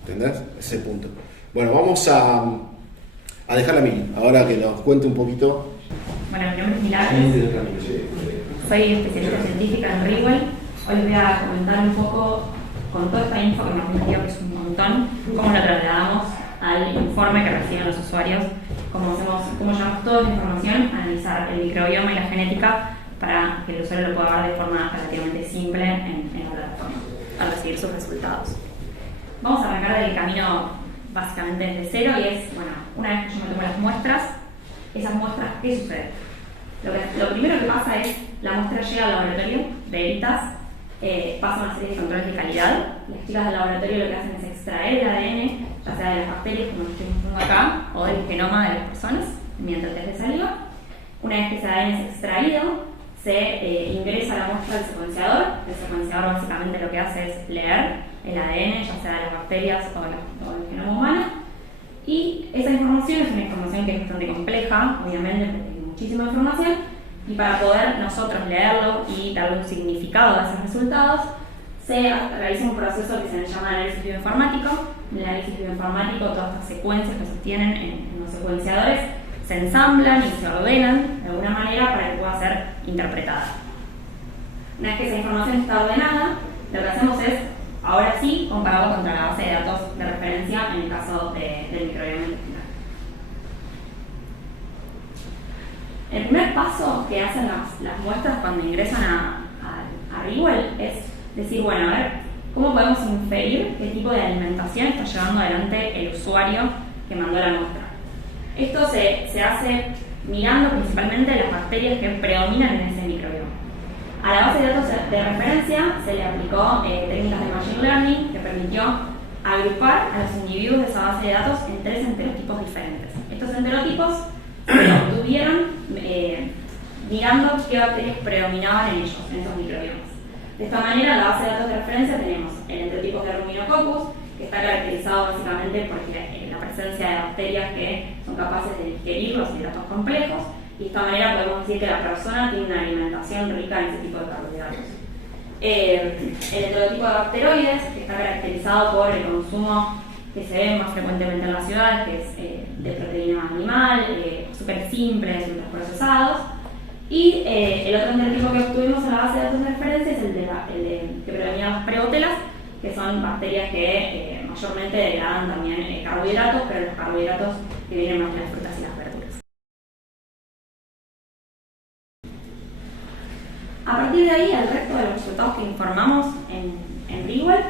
¿Entendés? Ese punto. Bueno, vamos a dejar a Mili, ahora que nos cuente un poquito. Bueno, mi nombre es Milagros, soy especialista científica en Rewell. Hoy les voy a comentar un poco, con toda esta info que nos han metido, que es un montón, cómo lo trasladamos al informe que reciben los usuarios, cómo llevamos toda la información a analizar el microbioma y la genética para que el usuario lo pueda ver de forma relativamente simple en la plataforma, al recibir sus resultados. Vamos a arrancar del camino básicamente desde cero y es, bueno, una vez que yo me tomo las muestras, esas muestras, ¿qué sucede? Lo primero que pasa es, la muestra llega al laboratorio de Eritas, pasa una serie de controles de calidad. Las chicas del laboratorio lo que hacen es extraer el ADN, ya sea de las bacterias, como estoy mostrando acá, o del genoma de las personas, mediante el test de saliva. Una vez que ese ADN es extraído, se ingresa la muestra al secuenciador. El secuenciador básicamente lo que hace es leer el ADN, ya sea de las bacterias o del genoma humano. Y esa información es una información que es bastante compleja, obviamente, porque hay muchísima información. Y para poder nosotros leerlo y darle un significado a esos resultados, se realiza un proceso que se llama análisis bioinformático. En el análisis bioinformático, todas estas secuencias que se obtienen en los secuenciadores se ensamblan y se ordenan de alguna manera para que pueda ser interpretada. Una vez que esa información está ordenada, lo que hacemos es, ahora sí, compararlo contra la base de datos de referencia en el caso del microbioma intestinal. El primer paso que hacen las muestras cuando ingresan a Rewell es decir, bueno, a ver, ¿cómo podemos inferir qué tipo de alimentación está llevando adelante el usuario que mandó la muestra? Esto se hace mirando principalmente las bacterias que predominan en ese microbioma. A la base de datos de referencia se le aplicó técnicas de Machine Learning que permitió agrupar a los individuos de esa base de datos en 3 enterotipos diferentes. Estos enterotipos se obtuvieron mirando qué bacterias predominaban en ellos, en esos microbiomas. De esta manera, en la base de datos de referencia tenemos el enterotipo de Ruminococcus, que está caracterizado básicamente por la presencia de bacterias que son capaces de digerir los hidratos complejos, y de esta manera podemos decir que la persona tiene una alimentación rica en ese tipo de carbohidratos. El heterotipo de bacteroides, que está caracterizado por el consumo que se ve más frecuentemente en las ciudades, que es de proteína animal, súper simples, ultraprocesados. Y el otro enterotipo que obtuvimos en la base de datos de referencia es el que predominan las pregotelas, que son bacterias que mayormente degradan también carbohidratos, pero los carbohidratos que vienen más de las frutas y las verduras. A partir de ahí, el resto de los resultados que informamos en Rigwell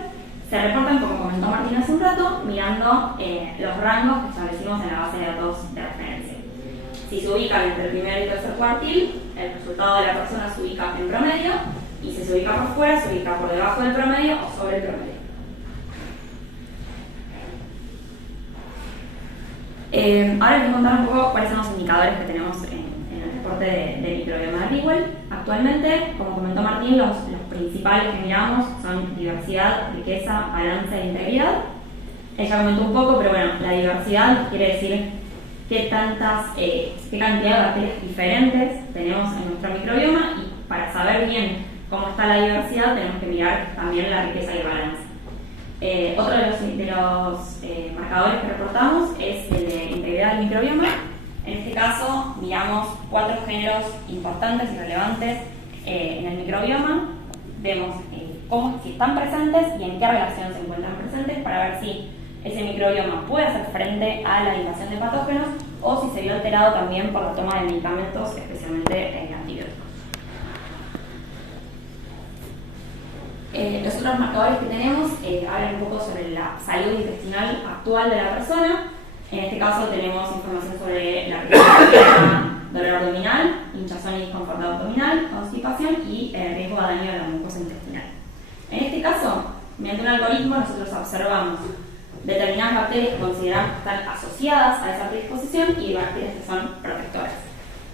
se reportan, como comentó Martín hace un rato, mirando los rangos que establecimos en la base de datos de referencia. Si se ubican entre el primer y el tercer cuartil, el resultado de la persona se ubica en promedio, y si se ubica por fuera, se ubica por debajo del promedio o sobre el promedio. Ahora les voy a contar un poco cuáles son los indicadores que tenemos en el reporte de microbioma de Rigwell. Actualmente, como comentó Martín, los principales que miramos son diversidad, riqueza, balance e integridad. Ella comentó un poco, pero bueno, la diversidad quiere decir qué cantidad de bacterias diferentes tenemos en nuestro microbioma, y para saber bien cómo está la diversidad tenemos que mirar también la riqueza y el balance. Otro de los marcadores que reportamos es el de integridad del microbioma. En este caso miramos 4 géneros importantes y relevantes en el microbioma. Vemos si están presentes y en qué relación se encuentran presentes, para ver si ese microbioma puede hacer frente a la invasión de patógenos o si se vio alterado también por la toma de medicamentos, especialmente antibióticos. Los otros marcadores que tenemos hablan un poco sobre la salud intestinal actual de la persona. En este caso tenemos información sobre la dolor abdominal, hinchazón y disconfort abdominal, constipación y riesgo de daño de la mucosa intestinal. En este caso, mediante un algoritmo, nosotros observamos determinadas bacterias que consideramos que están asociadas a esa predisposición y bacterias que son protectoras.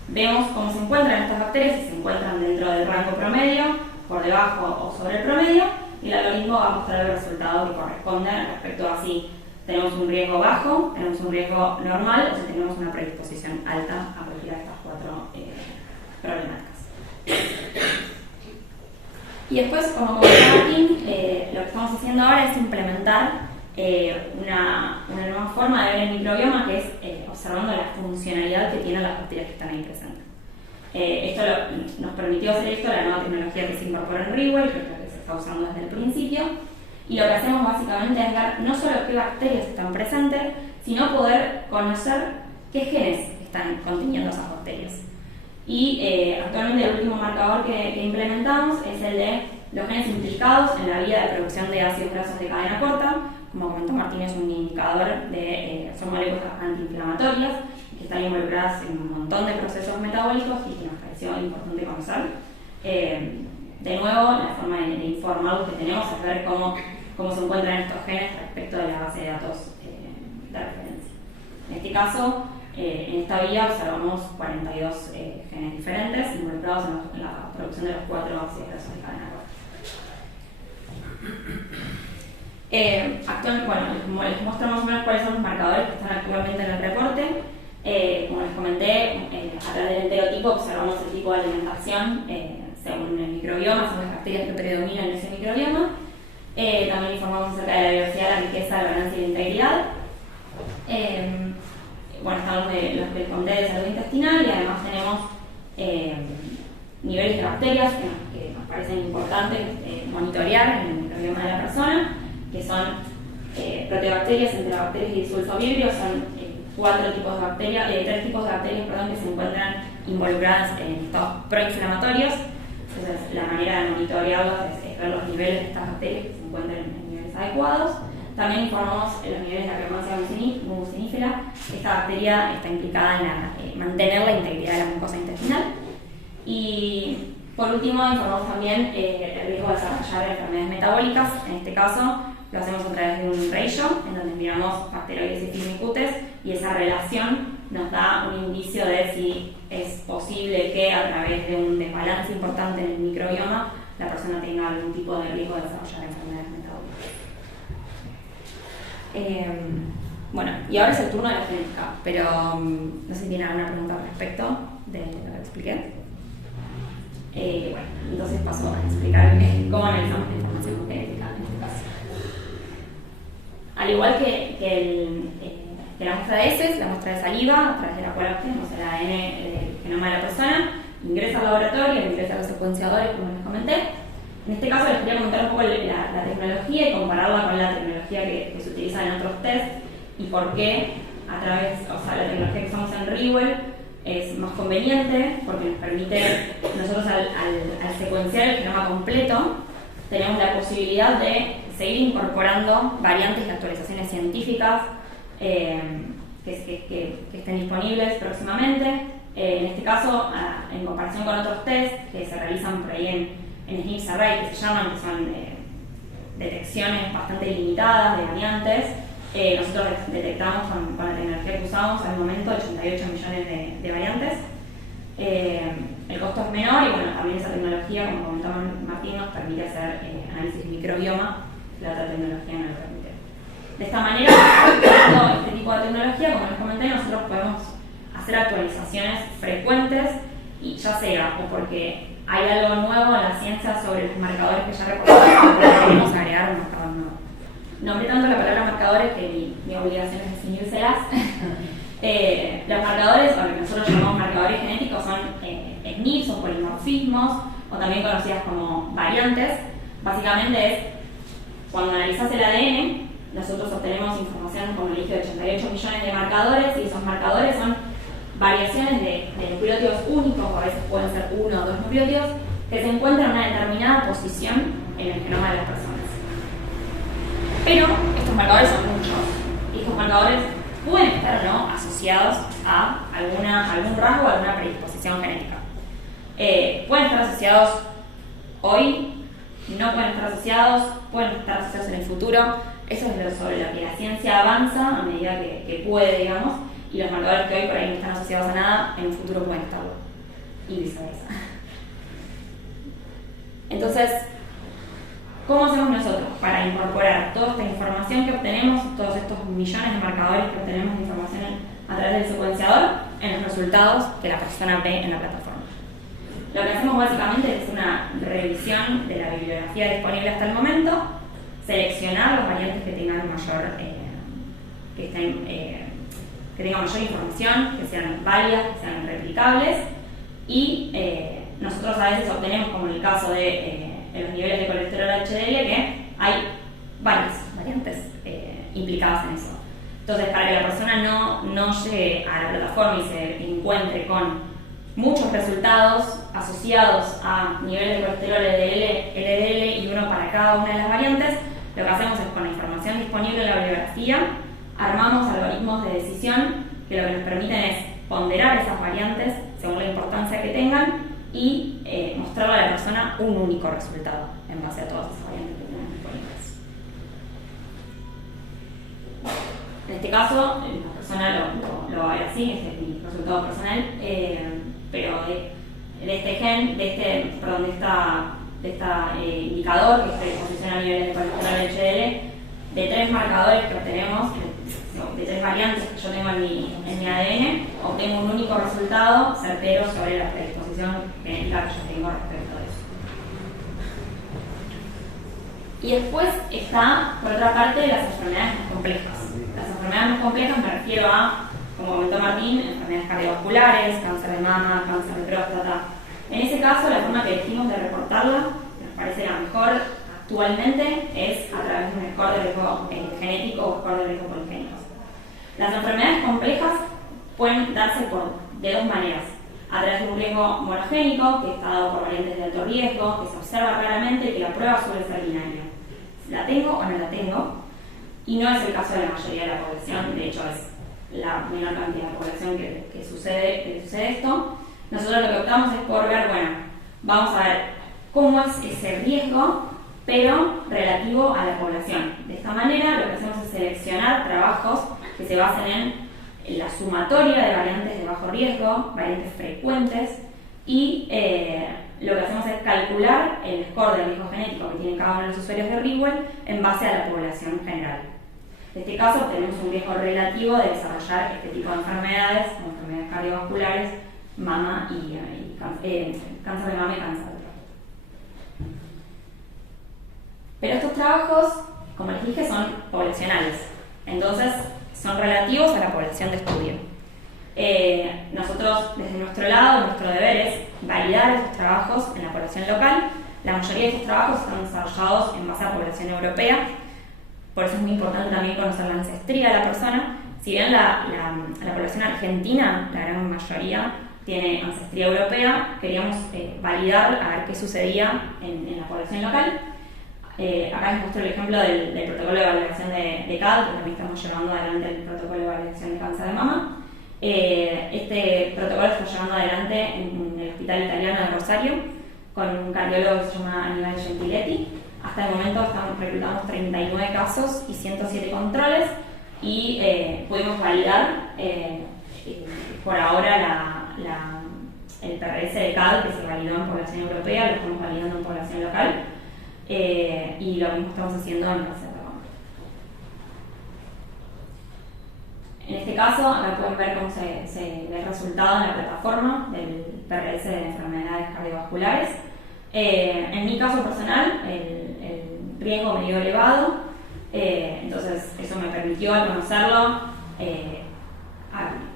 Vemos cómo se encuentran estas bacterias, si se encuentran dentro del rango promedio, por debajo o sobre el promedio, y el algoritmo va a mostrar el resultado que corresponde respecto a si tenemos un riesgo bajo, tenemos un riesgo normal o si tenemos una predisposición alta a cualquiera de estas 4 problemáticas. Y después, como comentó Martín, lo que estamos haciendo ahora es implementar una nueva forma de ver el microbioma, que es observando la funcionalidad que tienen las bacterias que están ahí presentes. Esto nos permitió hacer esto, la nueva tecnología que se incorporó en Rigwell, que es la que se está usando desde el principio, y lo que hacemos básicamente es ver no solo qué bacterias están presentes, sino poder conocer qué genes están conteniendo esas bacterias. Y actualmente el último marcador que implementamos es el de los genes implicados en la vía de producción de ácidos grasos de cadena corta. Como comentó Martín, es un indicador son moléculas antiinflamatorias que están involucradas en un montón de procesos metabólicos y que nos pareció importante conocer. De nuevo, la forma de informarlos que tenemos es ver cómo se encuentran estos genes respecto de la base de datos de referencia. En este caso, en esta vía observamos 42 genes diferentes involucrados en la producción de los 4 ácidos grasos de cadena corta. Actualmente, bueno, les muestro más o menos cuáles son los marcadores que están actualmente en el reporte. Como les comenté, a través del enterotipo observamos el tipo de alimentación según el microbioma, según las bacterias que predominan en ese microbioma. También informamos acerca de la diversidad, la riqueza, el balance y la integridad. Bueno, están los que les conté de salud intestinal, y además tenemos niveles de bacterias que nos parecen importantes monitorear en el microbioma de la persona, que son proteobacterias, enterobacterias y disulfovibrios. Son 3 tipos de bacterias que se encuentran involucradas en estados proinflamatorios. Entonces, la manera de monitorearlos es ver los niveles de estas bacterias que se encuentren en niveles adecuados. También informamos en los niveles de Akkermansia mucinífera. Esta bacteria está implicada en mantener la integridad de la mucosa intestinal. Y por último, informamos también el riesgo de desarrollar enfermedades metabólicas. En este caso, lo hacemos a través de un ratio, en donde miramos bacteroides y firmicutes, y esa relación nos da un indicio de si es posible que a través de un desbalance importante en el microbioma la persona tenga algún tipo de riesgo de desarrollar enfermedades metabólicas. Bueno, y ahora es el turno de la genética, pero no sé si tienen alguna pregunta al respecto de lo que expliqué. Bueno, entonces paso a explicar cómo analizamos la información genética en este caso. Al igual que la muestra de heces, la muestra de saliva, a través de la cual obtenemos el ADN del genoma de la persona, ingresa al laboratorio, ingresa a los secuenciadores, como les comenté. En este caso les quería comentar un poco la tecnología y compararla con la tecnología que se utiliza en otros test y por qué a través, la tecnología que usamos en Rewell es más conveniente porque nos permite, nosotros al secuenciar el genoma completo, tenemos la posibilidad de seguir incorporando variantes y actualizaciones científicas que estén disponibles próximamente. En este caso, en comparación con otros test que se realizan por ahí en SNPs Array, que se llaman, que son detecciones bastante limitadas de variantes, nosotros detectamos con la tecnología que usamos al momento 88 millones de variantes. El costo es menor y bueno, también esa tecnología, como comentaba Martín, nos permite hacer análisis microbioma, la otra tecnología no lo permite. De esta manera, usando este tipo de tecnología, como les comenté, nosotros podemos hacer actualizaciones frecuentes, y ya sea o porque hay algo nuevo en la ciencia sobre los marcadores que ya reportamos, o queremos agregar un marcador nuevo. Nombré tanto la palabra marcadores que mi obligación es definírselas. Los marcadores, o lo que nosotros llamamos marcadores genéticos, son SNPs o polimorfismos, o también conocidas como variantes. Básicamente es cuando analizas el ADN, nosotros obtenemos información, como le dije, de 88 millones de marcadores, y esos marcadores son variaciones de nucleótidos únicos, o a veces pueden ser uno o dos nucleótidos, que se encuentran en una determinada posición en el genoma de las personas. Pero estos marcadores son muchos, y estos marcadores pueden estar o no asociados a algún rasgo o alguna predisposición genética. Pueden estar asociados hoy, no pueden estar asociados, pueden estar asociados en el futuro. Eso es sobre lo que la ciencia avanza a medida que puede, digamos, y los marcadores que hoy por ahí no están asociados a nada, en un futuro pueden estarlo, y viceversa. Entonces, ¿cómo hacemos nosotros para incorporar toda esta información que obtenemos, todos estos millones de marcadores que obtenemos de información a través del secuenciador, en los resultados que la persona ve en la plataforma? Lo que hacemos básicamente es una revisión de la bibliografía disponible hasta el momento, seleccionar los variantes que tengan tengan mayor información, que sean válidas, que sean replicables, y nosotros a veces obtenemos, como en el caso de los niveles de colesterol HDL, que hay varias variantes implicadas en eso. Entonces, para que la persona no llegue a la plataforma y se encuentre con muchos resultados asociados a niveles de colesterol LDL y uno para cada una de las variantes, lo que hacemos es, con la información disponible en la bibliografía, armamos algoritmos de decisión que lo que nos permiten es ponderar esas variantes según la importancia que tengan y mostrarle a la persona un único resultado en base a todas esas variantes que tenemos disponibles. En este caso, la persona lo va a ver así, este es mi resultado personal, pero de este gen, de este indicador, que es predisposición a niveles de colesterol HDL, de 3 marcadores que obtenemos, de 3 variantes que yo tengo en mi ADN, obtengo un único resultado certero sobre la predisposición genética que yo tengo respecto a eso. Y después está, por otra parte, las enfermedades más complejas. Las enfermedades más complejas me refiero a, como comentó Martín, enfermedades cardiovasculares, cáncer de mama, cáncer de próstata. En ese caso, la forma que elegimos de reportarla, que nos parece la mejor actualmente, es a través de un score de riesgo genético o score de riesgo poligénico. Las enfermedades complejas pueden darse de 2 maneras. a través de un riesgo monogénico que está dado por variantes de alto riesgo, que se observa claramente y que la prueba suele ser binaria. ¿La tengo o no la tengo? Y no es el caso de la mayoría de la población, de hecho es la menor cantidad de población que sucede esto. Nosotros lo que optamos es por ver, bueno, vamos a ver cómo es ese riesgo, pero relativo a la población. De esta manera lo que hacemos es seleccionar trabajos que se basen en la sumatoria de variantes de bajo riesgo, variantes frecuentes, y lo que hacemos es calcular el score de riesgo genético que tienen cada uno de los usuarios de Rewell en base a la población general. En este caso tenemos un riesgo relativo de desarrollar este tipo de enfermedades, como enfermedades cardiovasculares, mama y cáncer de mama y cáncer de próstata. Pero estos trabajos, como les dije, son poblacionales, entonces son relativos a la población de estudio. Nosotros, desde nuestro lado, nuestro deber es validar estos trabajos en la población local. La mayoría de estos trabajos están desarrollados en base a población europea, por eso es muy importante también conocer la ancestría de la persona. Si bien la población argentina, la gran mayoría, tiene ancestría europea, queríamos validar a ver qué sucedía en la población local. Acá les muestro el ejemplo del protocolo de validación de CAD, que también estamos llevando adelante el protocolo de validación de cáncer de mama. Este protocolo está llevando adelante en el Hospital Italiano de Rosario con un cardiólogo que se llama Aníbal Gentiletti. Hasta el momento reclutamos 39 casos y 107 controles y pudimos validar por ahora el PRS de CAD que se validó en población europea, lo estamos validando en población local y lo mismo estamos haciendo en cáncer de mama. En este caso, acá pueden ver cómo se ve el resultado en la plataforma del PRS de enfermedades cardiovasculares. En mi caso personal, el riesgo me dio elevado, entonces eso me permitió al conocerlo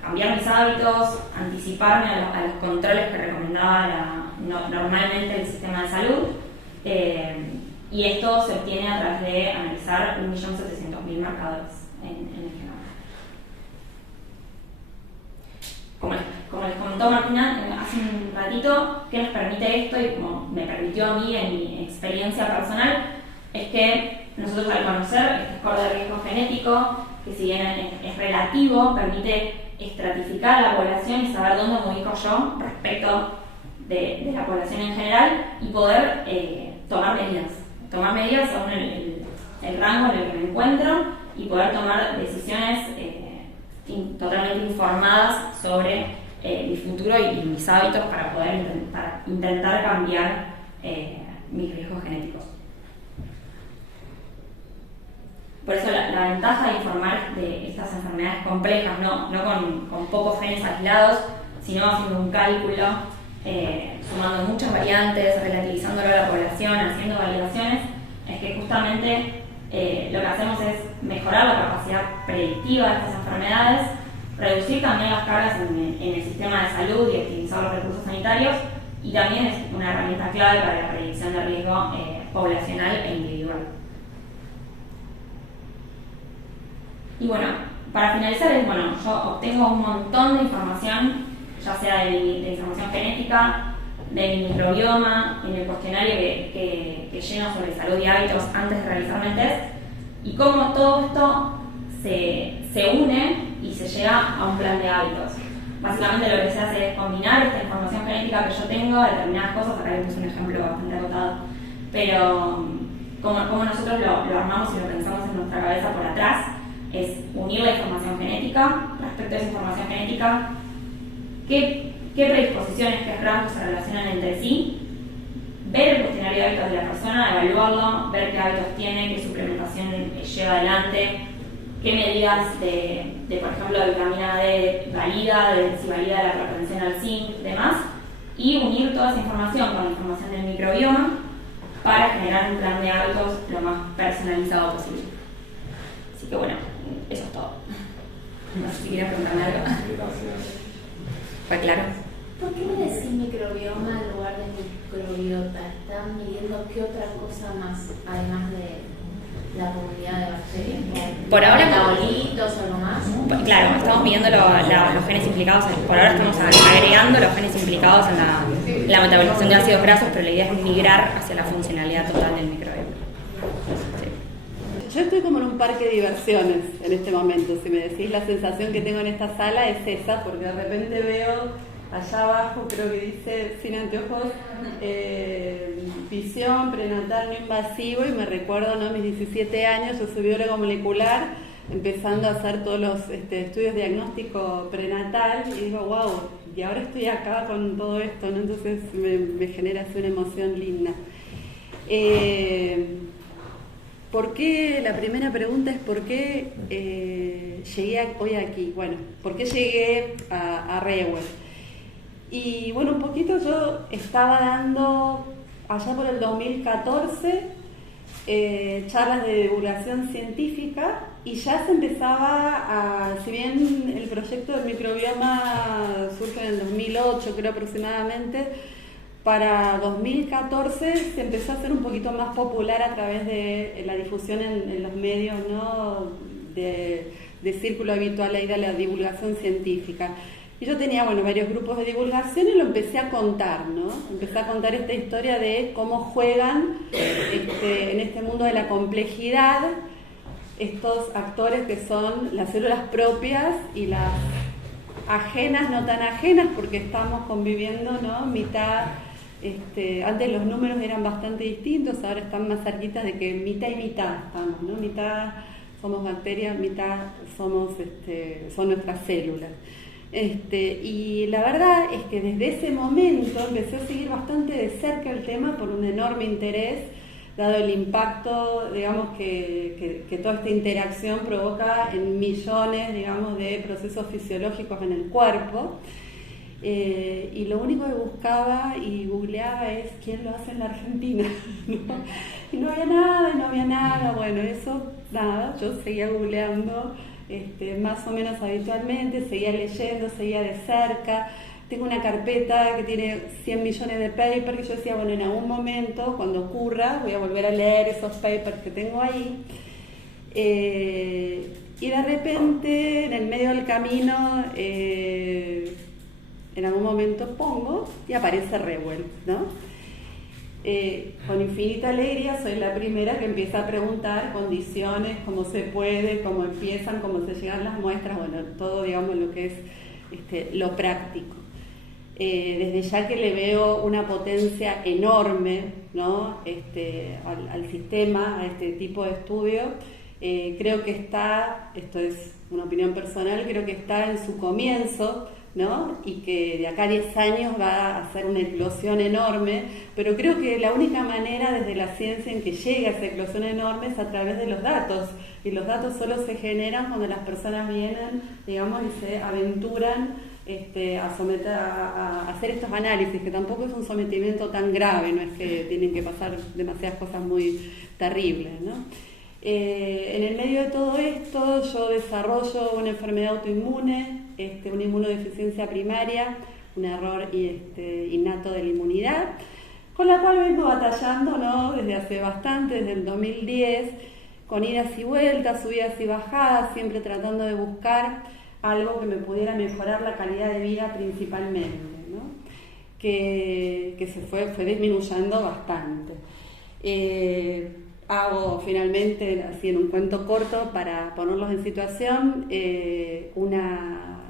cambiar mis hábitos, anticiparme a los controles que recomendaba normalmente el sistema de salud, y esto se obtiene a través de analizar 1.700.000 marcadores en el genoma. Como les comentó Martina hace un ratito, ¿qué nos permite esto? Y como me permitió a mí en mi experiencia personal, es que nosotros al conocer este score de riesgo genético, que si bien es relativo, permite estratificar a la población y saber dónde me ubico yo respecto de la población en general y poder tomar medidas según el rango en el que me encuentro y poder tomar decisiones totalmente informadas sobre mi futuro y mis hábitos para intentar cambiar mis riesgos genéticos. Por eso la ventaja de informar de estas enfermedades complejas, no con pocos genes aislados, sino haciendo un cálculo, sumando muchas variantes, relativizándolo a la población, haciendo validaciones, es que justamente lo que hacemos es mejorar la capacidad predictiva de estas enfermedades, reducir también las cargas en el sistema de salud y optimizar los recursos sanitarios, y también es una herramienta clave para la predicción de riesgo poblacional e individual. Y bueno, para finalizar, yo obtengo un montón de información, ya sea de información genética, de mi microbioma, en el cuestionario que lleno sobre salud y hábitos antes de realizarme el test, y cómo todo esto se une y se llega a un plan de hábitos. Básicamente lo que se hace es combinar esta información genética que yo tengo, determinadas cosas, acá les puse un ejemplo bastante acotado, pero como nosotros lo armamos y lo pensamos en nuestra cabeza por atrás, es unir la información genética, respecto a esa información genética, qué predisposiciones, qué rasgos se relacionan entre sí, ver el cuestionario de hábitos de la persona, evaluarlo, ver qué hábitos tiene, qué suplementación lleva adelante, qué medidas de por ejemplo, de vitamina D valida, si valida la propensión al zinc, demás, y unir toda esa información con la información del microbioma para generar un plan de hábitos lo más personalizado posible. Así que bueno, eso es todo. No sé si quieres preguntarme algo. Gracias. ¿Fue claro? ¿Por qué me decís microbioma en lugar de microbiota? ¿Están midiendo qué otra cosa más, además de la comunidad de bacterias? Por ahora, metabolitos o algo más. claro, estamos midiendo los genes implicados, por ahora estamos agregando los genes implicados en la metabolización de ácidos grasos, pero la idea es migrar hacia la funcionalidad total del microbioma. Yo estoy como en un parque de diversiones en este momento. Si me decís, la sensación que tengo en esta sala es esa, porque de repente veo allá abajo, creo que dice, sin anteojos, visión prenatal no invasivo, y me recuerdo, ¿no?, mis 17 años, yo soy bióloga molecular, empezando a hacer todos los estudios diagnóstico prenatal, y digo, wow, y ahora estoy acá con todo esto, ¿no? Entonces me genera así una emoción linda. ¿Por qué? La primera pregunta es ¿por qué llegué hoy aquí? Bueno, ¿por qué llegué a Rewell? Y bueno, un poquito yo estaba dando, allá por el 2014, charlas de divulgación científica, y ya se empezaba si bien el proyecto del microbioma surge en el 2008, creo aproximadamente, para 2014 se empezó a hacer un poquito más popular a través de la difusión en los medios, ¿no?, de círculo habitual ahí de la divulgación científica. Y yo tenía, bueno, varios grupos de divulgación y lo empecé a contar, ¿no? Empecé a contar esta historia de cómo juegan en este mundo de la complejidad estos actores que son las células propias y las ajenas, no tan ajenas, porque estamos conviviendo, ¿no?, mitad. Antes los números eran bastante distintos, ahora están más cerquitas de que mitad y mitad estamos, ¿no? Mitad somos bacterias, mitad son nuestras células. Y la verdad es que desde ese momento empecé a seguir bastante de cerca el tema por un enorme interés, dado el impacto, digamos, que toda esta interacción provoca en millones, digamos, de procesos fisiológicos en el cuerpo. Y lo único que buscaba y googleaba es quién lo hace en la Argentina, ¿no? Y no había nada, bueno, eso, nada, yo seguía googleando más o menos habitualmente, seguía leyendo, seguía de cerca. Tengo una carpeta que tiene 100 millones de papers, que yo decía, bueno, en algún momento, cuando ocurra, voy a volver a leer esos papers que tengo ahí. Y de repente, en el medio del camino, en algún momento pongo y aparece Rewell, ¿no? Con infinita alegría soy la primera que empieza a preguntar condiciones, cómo se puede, cómo empiezan, cómo se llegan las muestras, bueno, todo, digamos, lo que es lo práctico. Desde ya que le veo una potencia enorme, ¿no?, al sistema, a este tipo de estudio. Creo que está, esto es una opinión personal, creo que está en su comienzo, ¿no?, y que de acá a 10 años va a hacer una eclosión enorme, pero creo que la única manera desde la ciencia en que llegue a esa eclosión enorme es a través de los datos, y los datos solo se generan cuando las personas vienen, digamos, y se aventuran a hacer estos análisis, que tampoco es un sometimiento tan grave, no es que tienen que pasar demasiadas cosas muy terribles, ¿no? En el medio de todo esto yo desarrollo una enfermedad autoinmune, una inmunodeficiencia primaria, un error innato de la inmunidad, con la cual vengo batallando, ¿no?, desde hace bastante, desde el 2010, con idas y vueltas, subidas y bajadas, siempre tratando de buscar algo que me pudiera mejorar la calidad de vida principalmente, ¿no?, que se fue disminuyendo bastante. Hago finalmente, así en un cuento corto, para ponerlos en situación,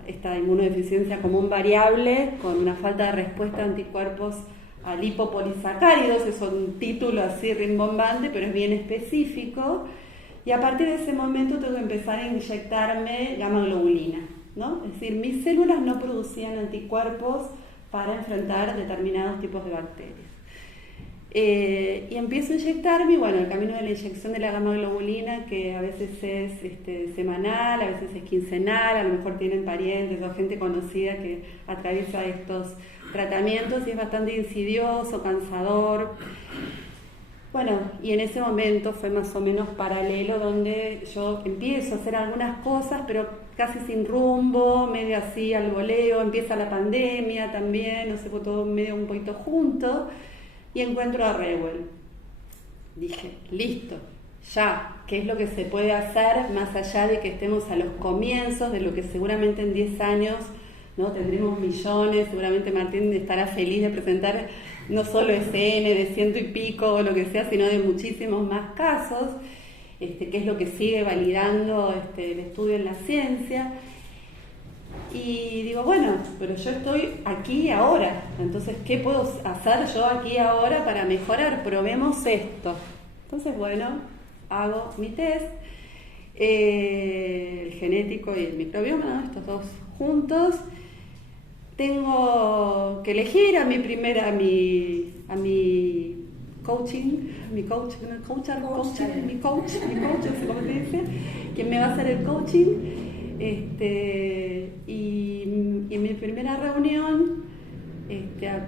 esta inmunodeficiencia como un variable con una falta de respuesta de anticuerpos a lipopolisacáridos. Es un título así rimbombante, pero es bien específico, y a partir de ese momento tengo que empezar a inyectarme gamma globulina, ¿no? Es decir, mis células no producían anticuerpos para enfrentar determinados tipos de bacterias. Y empiezo a inyectarme, y bueno, el camino de la inyección de la gamma globulina, que a veces es semanal, a veces es quincenal, a lo mejor tienen parientes o gente conocida que atraviesa estos tratamientos, y es bastante insidioso, cansador. Bueno, y en ese momento fue más o menos paralelo, donde yo empiezo a hacer algunas cosas, pero casi sin rumbo, medio así al voleo. Empieza la pandemia también, no sé, fue todo medio un poquito junto. Y encuentro a Rewell. Dije, listo, ya, qué es lo que se puede hacer más allá de que estemos a los comienzos de lo que seguramente en 10 años, ¿no? Tendremos millones, seguramente Martín estará feliz de presentar no solo SN de 100 y pico o lo que sea, sino de muchísimos más casos, que es lo que sigue validando el estudio en la ciencia. Y digo, bueno, pero yo estoy aquí y ahora, entonces, ¿qué puedo hacer yo aquí y ahora para mejorar? Probemos esto. Entonces, bueno, hago mi test, el genético y el microbioma, ¿no? Estos dos juntos. Tengo que elegir a mi coaching, mi coach, no sé cómo se dice, quien me va a hacer el coaching. Y en mi primera reunión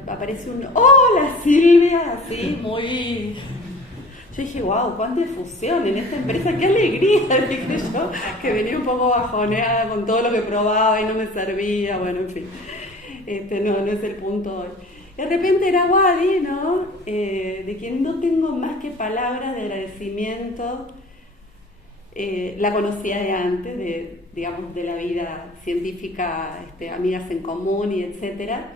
aparece un hola Silvia, así muy. Yo dije, wow, cuánta difusión en esta empresa, qué alegría, dije yo, que venía un poco bajoneada con todo lo que probaba y no me servía, bueno, en fin, no es el punto hoy. De repente era Wadi, ¿no? De quien no tengo más que palabras de agradecimiento. La conocía de antes, de la vida científica, amigas en común y etcétera.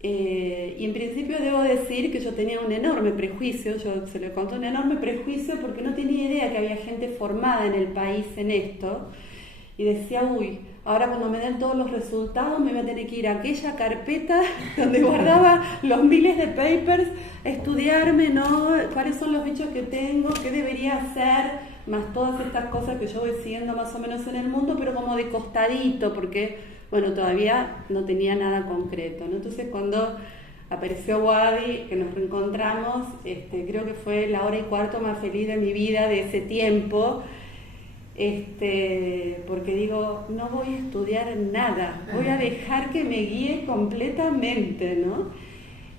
Y en principio debo decir que yo tenía un enorme prejuicio, yo se lo conté, un enorme prejuicio porque no tenía idea que había gente formada en el país en esto. Y decía, uy, ahora cuando me den todos los resultados me voy a tener que ir a aquella carpeta donde guardaba los miles de papers, estudiarme, ¿no? Cuáles son los bichos que tengo, qué debería hacer, más todas estas cosas que yo voy siguiendo más o menos en el mundo, pero como de costadito, porque, bueno, todavía no tenía nada concreto, ¿no? Entonces cuando apareció Wadi, que nos reencontramos, creo que fue la hora y cuarto más feliz de mi vida de ese tiempo, porque digo, no voy a estudiar nada, voy a dejar que me guíe completamente, ¿no?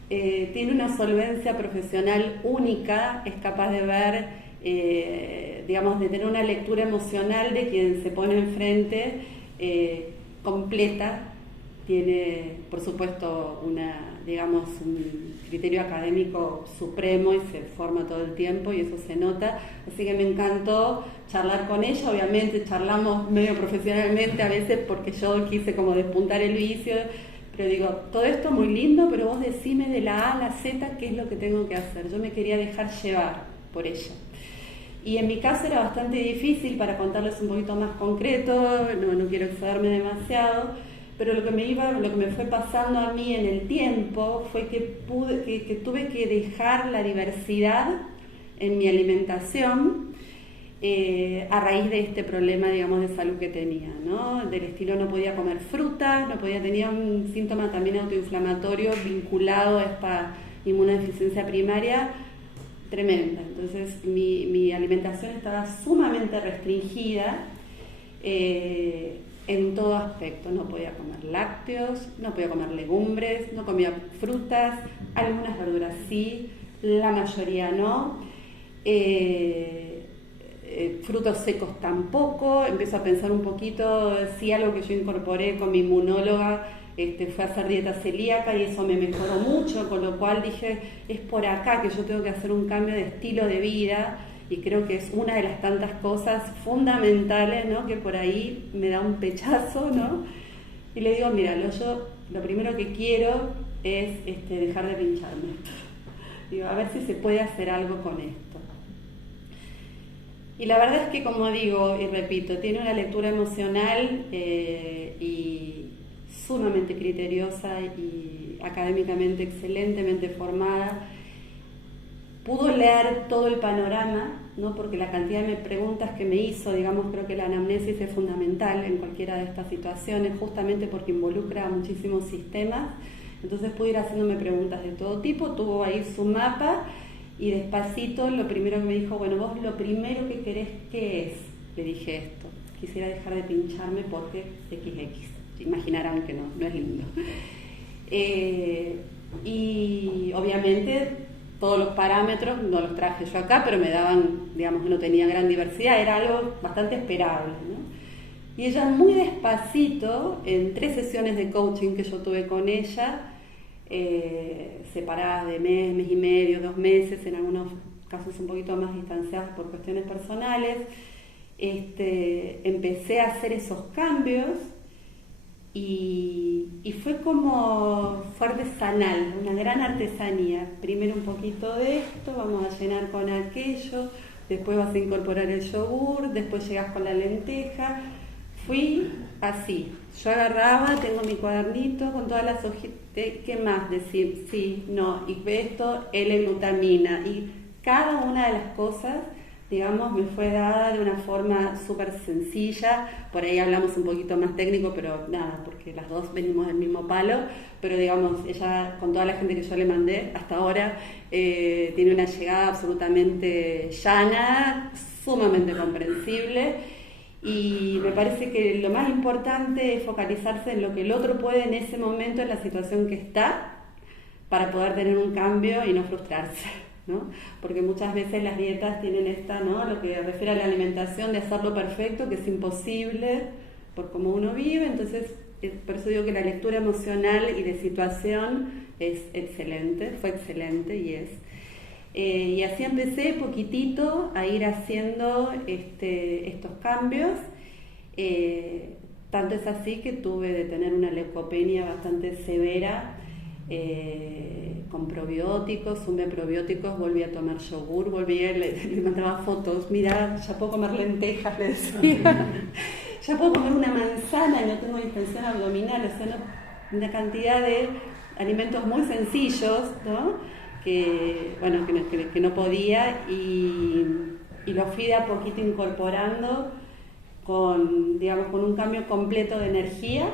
Tiene una solvencia profesional única, es capaz de ver, de tener una lectura emocional de quien se pone enfrente, completa, tiene, por supuesto, un criterio académico supremo y se forma todo el tiempo y eso se nota, así que me encantó charlar con ella. Obviamente charlamos medio profesionalmente a veces porque yo quise como despuntar el vicio, pero digo, todo esto muy lindo, pero vos decime de la A a la Z qué es lo que tengo que hacer. Yo me quería dejar llevar por ella. Y en mi caso era bastante difícil, para contarles un poquito más concreto, no quiero excederme demasiado, pero lo que me fue pasando a mí en el tiempo fue que tuve que dejar la diversidad en mi alimentación a raíz de este problema, de salud que tenía, ¿no? Del estilo, no podía comer fruta, tenía un síntoma también autoinflamatorio vinculado a esta inmunodeficiencia primaria tremenda. Entonces mi alimentación estaba sumamente restringida en todo aspecto. No podía comer lácteos, no podía comer legumbres, no comía frutas, algunas verduras sí, la mayoría no, frutos secos tampoco. Empiezo a pensar un poquito, sí, algo que yo incorporé con mi inmunóloga fue hacer dieta celíaca y eso me mejoró mucho, con lo cual dije, es por acá que yo tengo que hacer un cambio de estilo de vida, y creo que es una de las tantas cosas fundamentales, ¿no? Que por ahí me da un pechazo, ¿no? Y le digo, mira, yo lo primero que quiero es dejar de pincharme. Digo, a ver si se puede hacer algo con esto. Y la verdad es que, como digo y repito, tiene una lectura emocional y sumamente criteriosa y académicamente excelentemente formada. Pudo leer todo el panorama, ¿no? Porque la cantidad de preguntas que me hizo, creo que la anamnesis es fundamental en cualquiera de estas situaciones, justamente porque involucra muchísimos sistemas. Entonces pude ir haciéndome preguntas de todo tipo, tuvo ahí su mapa y despacito lo primero que me dijo, bueno, vos lo primero que querés, ¿qué es? Le dije esto, quisiera dejar de pincharme porque XX. Imaginarán que no es lindo. Y obviamente todos los parámetros no los traje yo acá, pero me daban, que no tenía gran diversidad, era algo bastante esperable, ¿no? Y ella muy despacito, en 3 sesiones de coaching que yo tuve con ella, separadas de mes y medio, 2 meses, en algunos casos un poquito más distanciados por cuestiones personales, empecé a hacer esos cambios y fue como artesanal, una gran artesanía. Primero un poquito de esto, vamos a llenar con aquello, después vas a incorporar el yogur, después llegas con la lenteja. Fui así, yo agarraba, tengo mi cuadernito con todas las hojitas, ¿qué más decir? Sí, no, y esto, L-glutamina, y cada una de las cosas, digamos, me fue dada de una forma súper sencilla. Por ahí hablamos un poquito más técnico, pero nada, porque las dos venimos del mismo palo, pero digamos, ella, con toda la gente que yo le mandé hasta ahora, tiene una llegada absolutamente llana, sumamente comprensible. Y me parece que lo más importante es focalizarse en lo que el otro puede en ese momento, en la situación que está, para poder tener un cambio y no frustrarse, ¿no? Porque muchas veces las dietas tienen esta, ¿no?, lo que refiere a la alimentación, de hacerlo perfecto, que es imposible por cómo uno vive. Entonces, por eso digo que la lectura emocional y de situación es excelente, fue excelente y es. Y así empecé poquitito a ir haciendo estos cambios. Tanto es así que tuve de tener una leucopenia bastante severa, con probióticos, sumé probióticos, volví a tomar yogur, le mandaba fotos, mira, ya puedo comer lentejas, le decía, ya puedo comer una manzana y no tengo distensión abdominal, o sea, una cantidad de alimentos muy sencillos, ¿no?, que no podía, y lo fui de a poquito incorporando con un cambio completo de energía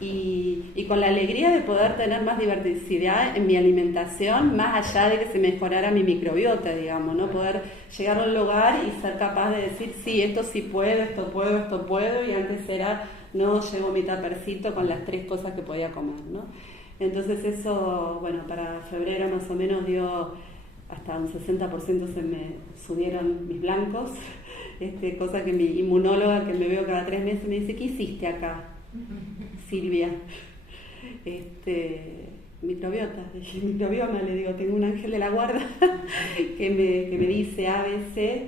y con la alegría de poder tener más diversidad en mi alimentación, más allá de que se mejorara mi microbiota, digamos, ¿no? Poder llegar a un lugar y ser capaz de decir, sí, esto sí puedo, esto puedo, y antes era, no, llevo mi tapercito con las 3 cosas que podía comer, ¿no? Entonces eso, bueno, para febrero más o menos dio hasta un 60%, se me subieron mis blancos, cosa que mi inmunóloga, que me veo cada 3 meses, me dice, ¿qué hiciste acá, Silvia? Microbioma, le digo, tengo un ángel de la guarda que me dice ABC.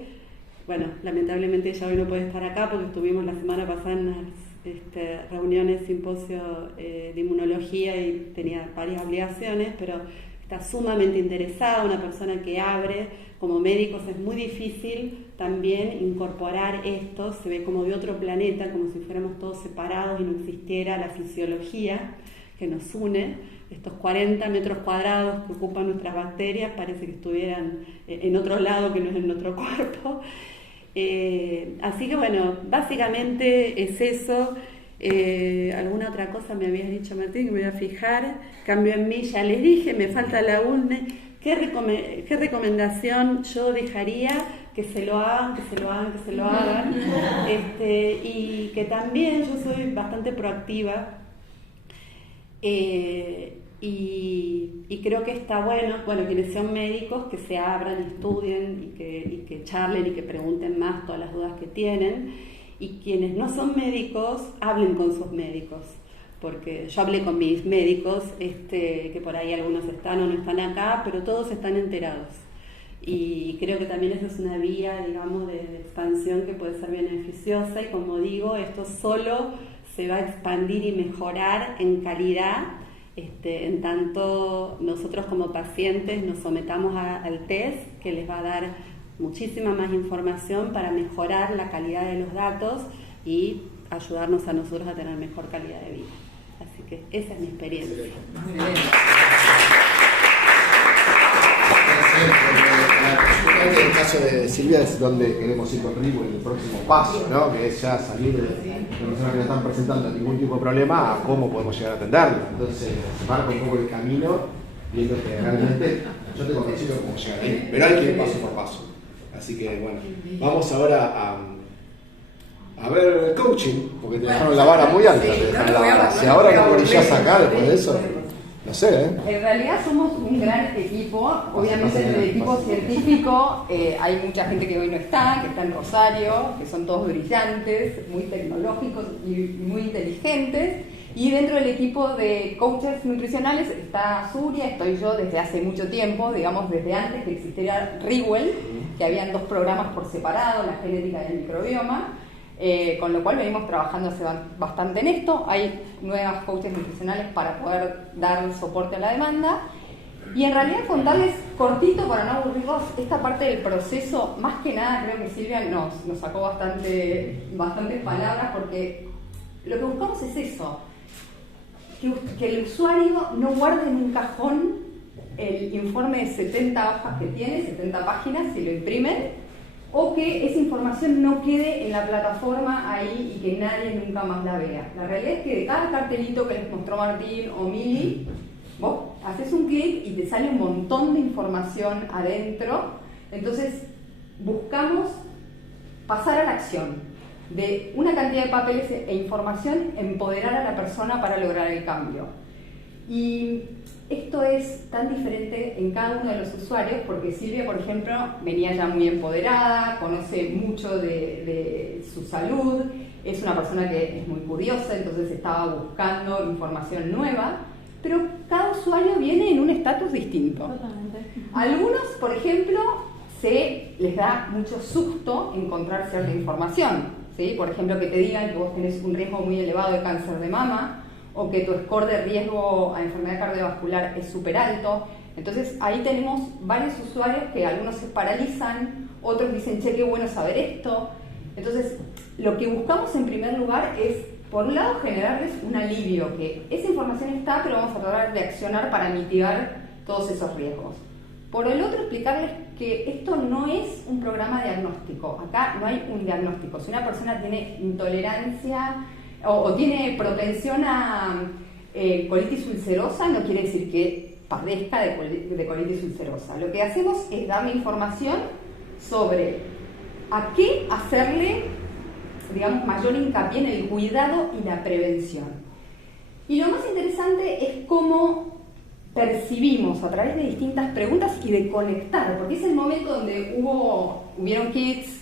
Bueno, lamentablemente ella hoy no puede estar acá porque estuvimos la semana pasada en unas reuniones, simposio de inmunología, y tenía varias obligaciones, pero está sumamente interesada, una persona que abre. Como médicos es muy difícil también incorporar esto, se ve como de otro planeta, como si fuéramos todos separados y no existiera la fisiología que nos une. Estos 40 metros cuadrados que ocupan nuestras bacterias parece que estuvieran en otro lado que no es en nuestro cuerpo. Así que bueno, básicamente es eso. Alguna otra cosa me habías dicho, Martín, que me voy a fijar. Cambio en mí, ya les dije, me falta la UNE. ¿Qué recomendación yo dejaría? Que se lo hagan. Y que también yo soy bastante proactiva, y creo que está bueno, quienes son médicos, que se abran, estudien y que charlen y que pregunten más todas las dudas que tienen. Y quienes no son médicos, hablen con sus médicos, porque yo hablé con mis médicos, que por ahí algunos están o no están acá, pero todos están enterados. Y creo que también esa es una vía, digamos, de expansión que puede ser beneficiosa, y como digo, esto solo se va a expandir y mejorar en calidad, en tanto nosotros como pacientes nos sometamos al test, que les va a dar muchísima más información para mejorar la calidad de los datos y ayudarnos a nosotros a tener mejor calidad de vida. Así que esa es mi experiencia. Muy bien. El caso de Silvia es donde queremos ir con Ribu en el próximo paso, ¿no? Que es ya salir de personas que no están presentando ningún tipo de problema a cómo podemos llegar a atenderlo. Entonces, se marca un poco el camino, viendo que realmente yo te conocido cómo llegar ahí, pero hay que ir paso por paso. Así que bueno, vamos ahora a ver el coaching, porque te dejaron la vara muy alta. Si ahora no brillás acá después de eso, no sé, ¿eh? En realidad somos un gran equipo. Obviamente en el equipo científico hay mucha gente que hoy no está, que está en Rosario, que son todos brillantes, muy tecnológicos y muy inteligentes. Y dentro del equipo de coaches nutricionales está Zuria, estoy yo desde hace mucho tiempo, digamos desde antes que existiera Rewell, que habían 2 programas por separado, la genética y el microbioma, con lo cual venimos trabajando hace bastante en esto. Hay nuevas coaches nutricionales para poder dar soporte a la demanda. Y en realidad contarles cortito para no aburrirlos esta parte del proceso, más que nada creo que Silvia nos sacó bastantes palabras, porque lo que buscamos es eso, que el usuario no guarde en un cajón el informe de 70 hojas que tiene, 70 páginas, si lo imprimen, o que esa información no quede en la plataforma ahí y que nadie nunca más la vea. La realidad es que de cada cartelito que les mostró Martín o Mili, vos haces un clic y te sale un montón de información adentro. Entonces buscamos pasar a la acción de una cantidad de papeles e información, empoderar a la persona para lograr el cambio. Y esto es tan diferente en cada uno de los usuarios, porque Silvia, por ejemplo, venía ya muy empoderada, conoce mucho de su salud, es una persona que es muy curiosa, entonces estaba buscando información nueva, pero cada usuario viene en un estatus distinto. Totalmente. Algunos, por ejemplo, les da mucho susto encontrar cierta información, ¿sí? Por ejemplo, que te digan que vos tenés un riesgo muy elevado de cáncer de mama, o que tu score de riesgo a enfermedad cardiovascular es súper alto. Entonces ahí tenemos varios usuarios que algunos se paralizan, otros dicen, che, qué bueno saber esto. Entonces lo que buscamos en primer lugar es, por un lado, generarles un alivio, que esa información está, pero vamos a tratar de accionar para mitigar todos esos riesgos. Por el otro, explicarles que esto no es un programa diagnóstico. Acá no hay un diagnóstico. Si una persona tiene intolerancia o tiene propensión a colitis ulcerosa, no quiere decir que padezca de colitis ulcerosa. Lo que hacemos es darle información sobre a qué hacerle, digamos, mayor hincapié en el cuidado y la prevención. Y lo más interesante es cómo percibimos a través de distintas preguntas y de conectar, porque es el momento donde hubieron kits,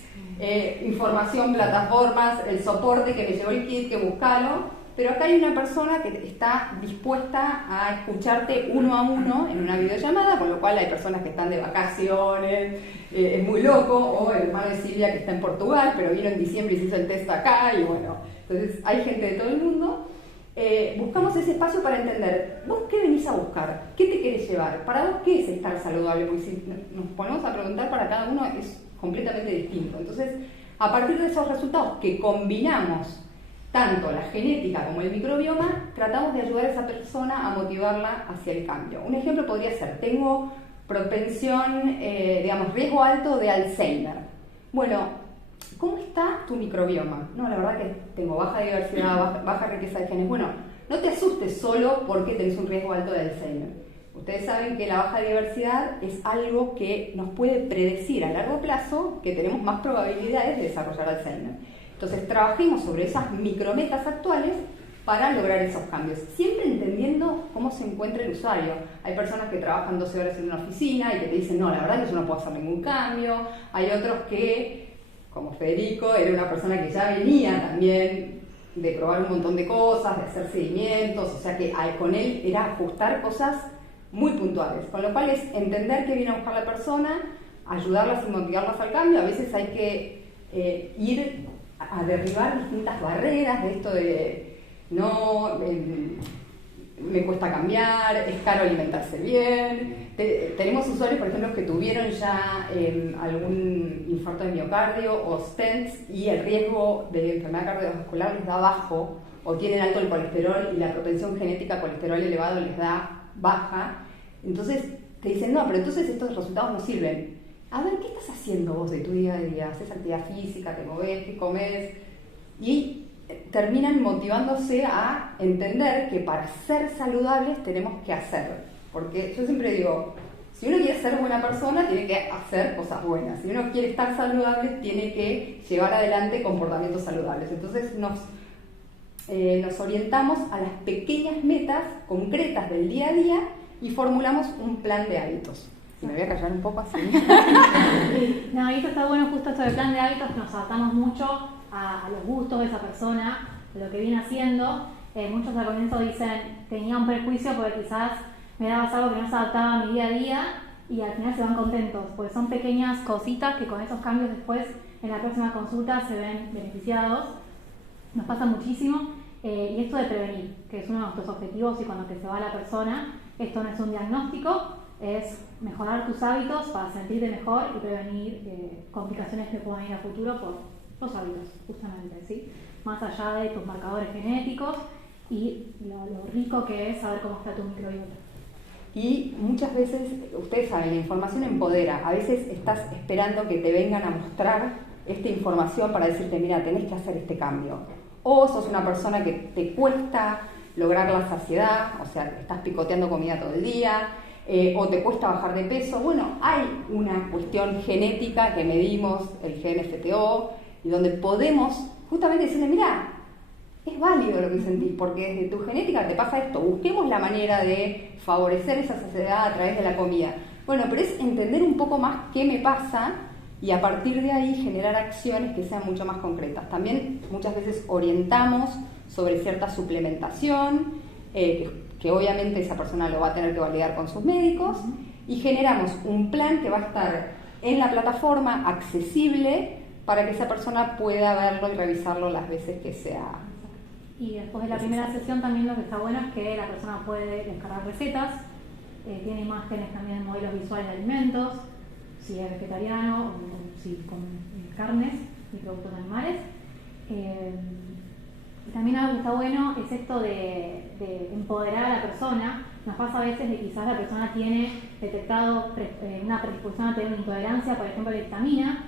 información, plataformas, el soporte que me llevó el kit, que buscalo, pero acá hay una persona que está dispuesta a escucharte uno a uno en una videollamada, con lo cual hay personas que están de vacaciones, es muy loco, o el hermano de Silvia que está en Portugal, pero vino en diciembre y se hizo el test acá, y bueno, entonces hay gente de todo el mundo. Buscamos ese espacio para entender, ¿vos qué venís a buscar? ¿Qué te querés llevar? ¿Para vos qué es estar saludable? Porque si nos ponemos a preguntar, para cada uno es completamente distinto. Entonces, a partir de esos resultados que combinamos tanto la genética como el microbioma, tratamos de ayudar a esa persona a motivarla hacia el cambio. Un ejemplo podría ser, tengo propensión, riesgo alto de Alzheimer. Bueno, ¿cómo está tu microbioma? No, la verdad que tengo baja diversidad, baja riqueza de genes. Bueno, no te asustes solo porque tenés un riesgo alto de Alzheimer. Ustedes saben que la baja diversidad es algo que nos puede predecir a largo plazo que tenemos más probabilidades de desarrollar Alzheimer. Entonces, trabajemos sobre esas micrometas actuales para lograr esos cambios, siempre entendiendo cómo se encuentra el usuario. Hay personas que trabajan 12 horas en una oficina y que te dicen, no, la verdad que yo no puedo hacer ningún cambio. Hay otros que, como Federico, era una persona que ya venía también de probar un montón de cosas, de hacer seguimientos, o sea que con él era ajustar cosas muy puntuales, con lo cual es entender qué viene a buscar la persona, ayudarlas y motivarlas al cambio. A veces hay que ir a derribar distintas barreras de esto de no, me cuesta cambiar, es caro alimentarse bien. Tenemos usuarios, por ejemplo, que tuvieron ya algún infarto de miocardio o stents y el riesgo de enfermedad cardiovascular les da bajo, o tienen alto el colesterol y la propensión genética a colesterol elevado les da baja. Entonces te dicen, no, pero entonces estos resultados no sirven. A ver, ¿qué estás haciendo vos de tu día a día? ¿Haces actividad física? ¿Te movés? ¿Qué comes? Y terminan motivándose a entender que para ser saludables tenemos que hacer. Porque yo siempre digo, si uno quiere ser buena persona, tiene que hacer cosas buenas. Si uno quiere estar saludable, tiene que llevar adelante comportamientos saludables. Entonces nos orientamos a las pequeñas metas concretas del día a día y formulamos un plan de hábitos. Y me voy a callar un poco así. No, y esto está bueno, justo esto del plan de hábitos, nos adaptamos mucho a los gustos de esa persona, de lo que viene haciendo, muchos al comienzo dicen, tenía un prejuicio porque quizás me dabas algo que no se adaptaba a mi día a día, y al final se van contentos, porque son pequeñas cositas que con esos cambios después en la próxima consulta se ven beneficiados. Nos pasa muchísimo, y esto de prevenir, que es uno de nuestros objetivos, y cuando que se va la persona, esto no es un diagnóstico, es mejorar tus hábitos para sentirte mejor y prevenir complicaciones que puedan ir a futuro por los hábitos, justamente, ¿sí? Más allá de tus marcadores genéticos y lo rico que es saber cómo está tu microbiota. Y muchas veces, ustedes saben, la información empodera. A veces estás esperando que te vengan a mostrar esta información para decirte, mira, tenés que hacer este cambio. O sos una persona que te cuesta lograr la saciedad, o sea, estás picoteando comida todo el día, o te cuesta bajar de peso. Bueno, hay una cuestión genética que medimos, el gen FTO, y donde podemos justamente decirle, mira, es válido lo que sentís, porque desde tu genética te pasa esto. Busquemos la manera de favorecer esa saciedad a través de la comida. Bueno, pero es entender un poco más qué me pasa y a partir de ahí generar acciones que sean mucho más concretas. También muchas veces orientamos sobre cierta suplementación, que obviamente esa persona lo va a tener que validar con sus médicos, y generamos un plan que va a estar en la plataforma, accesible, para que esa persona pueda verlo y revisarlo las veces que sea. Y después de la primera sesión también lo que está bueno es que la persona puede descargar recetas, tiene imágenes también de modelos visuales de alimentos, si es vegetariano o si con carnes y productos animales. Y también algo que está bueno es esto de empoderar a la persona. Nos pasa a veces de quizás la persona tiene detectado una predisposición a tener una intolerancia, por ejemplo, a la histamina,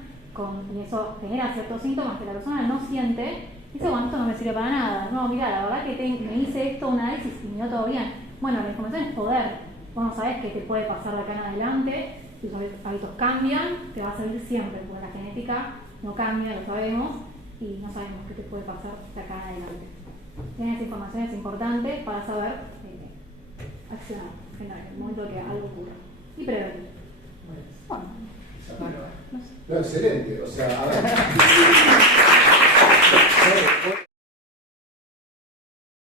y eso genera ciertos síntomas que la persona no siente. Dice, bueno, esto no me sirve para nada. No, mira, la verdad que me hice esto, un análisis y me dio todo bien. Bueno, la información es poder. Vos no sabés qué te puede pasar de acá en adelante. Tus hábitos cambian, te va a servir siempre, porque la genética no cambia, lo sabemos, y no sabemos qué te puede pasar de acá en adelante. Esa información es importante para saber accionar en el momento que algo ocurra. Y prevenir. Bueno, no sé. No, excelente. O sea, a ver.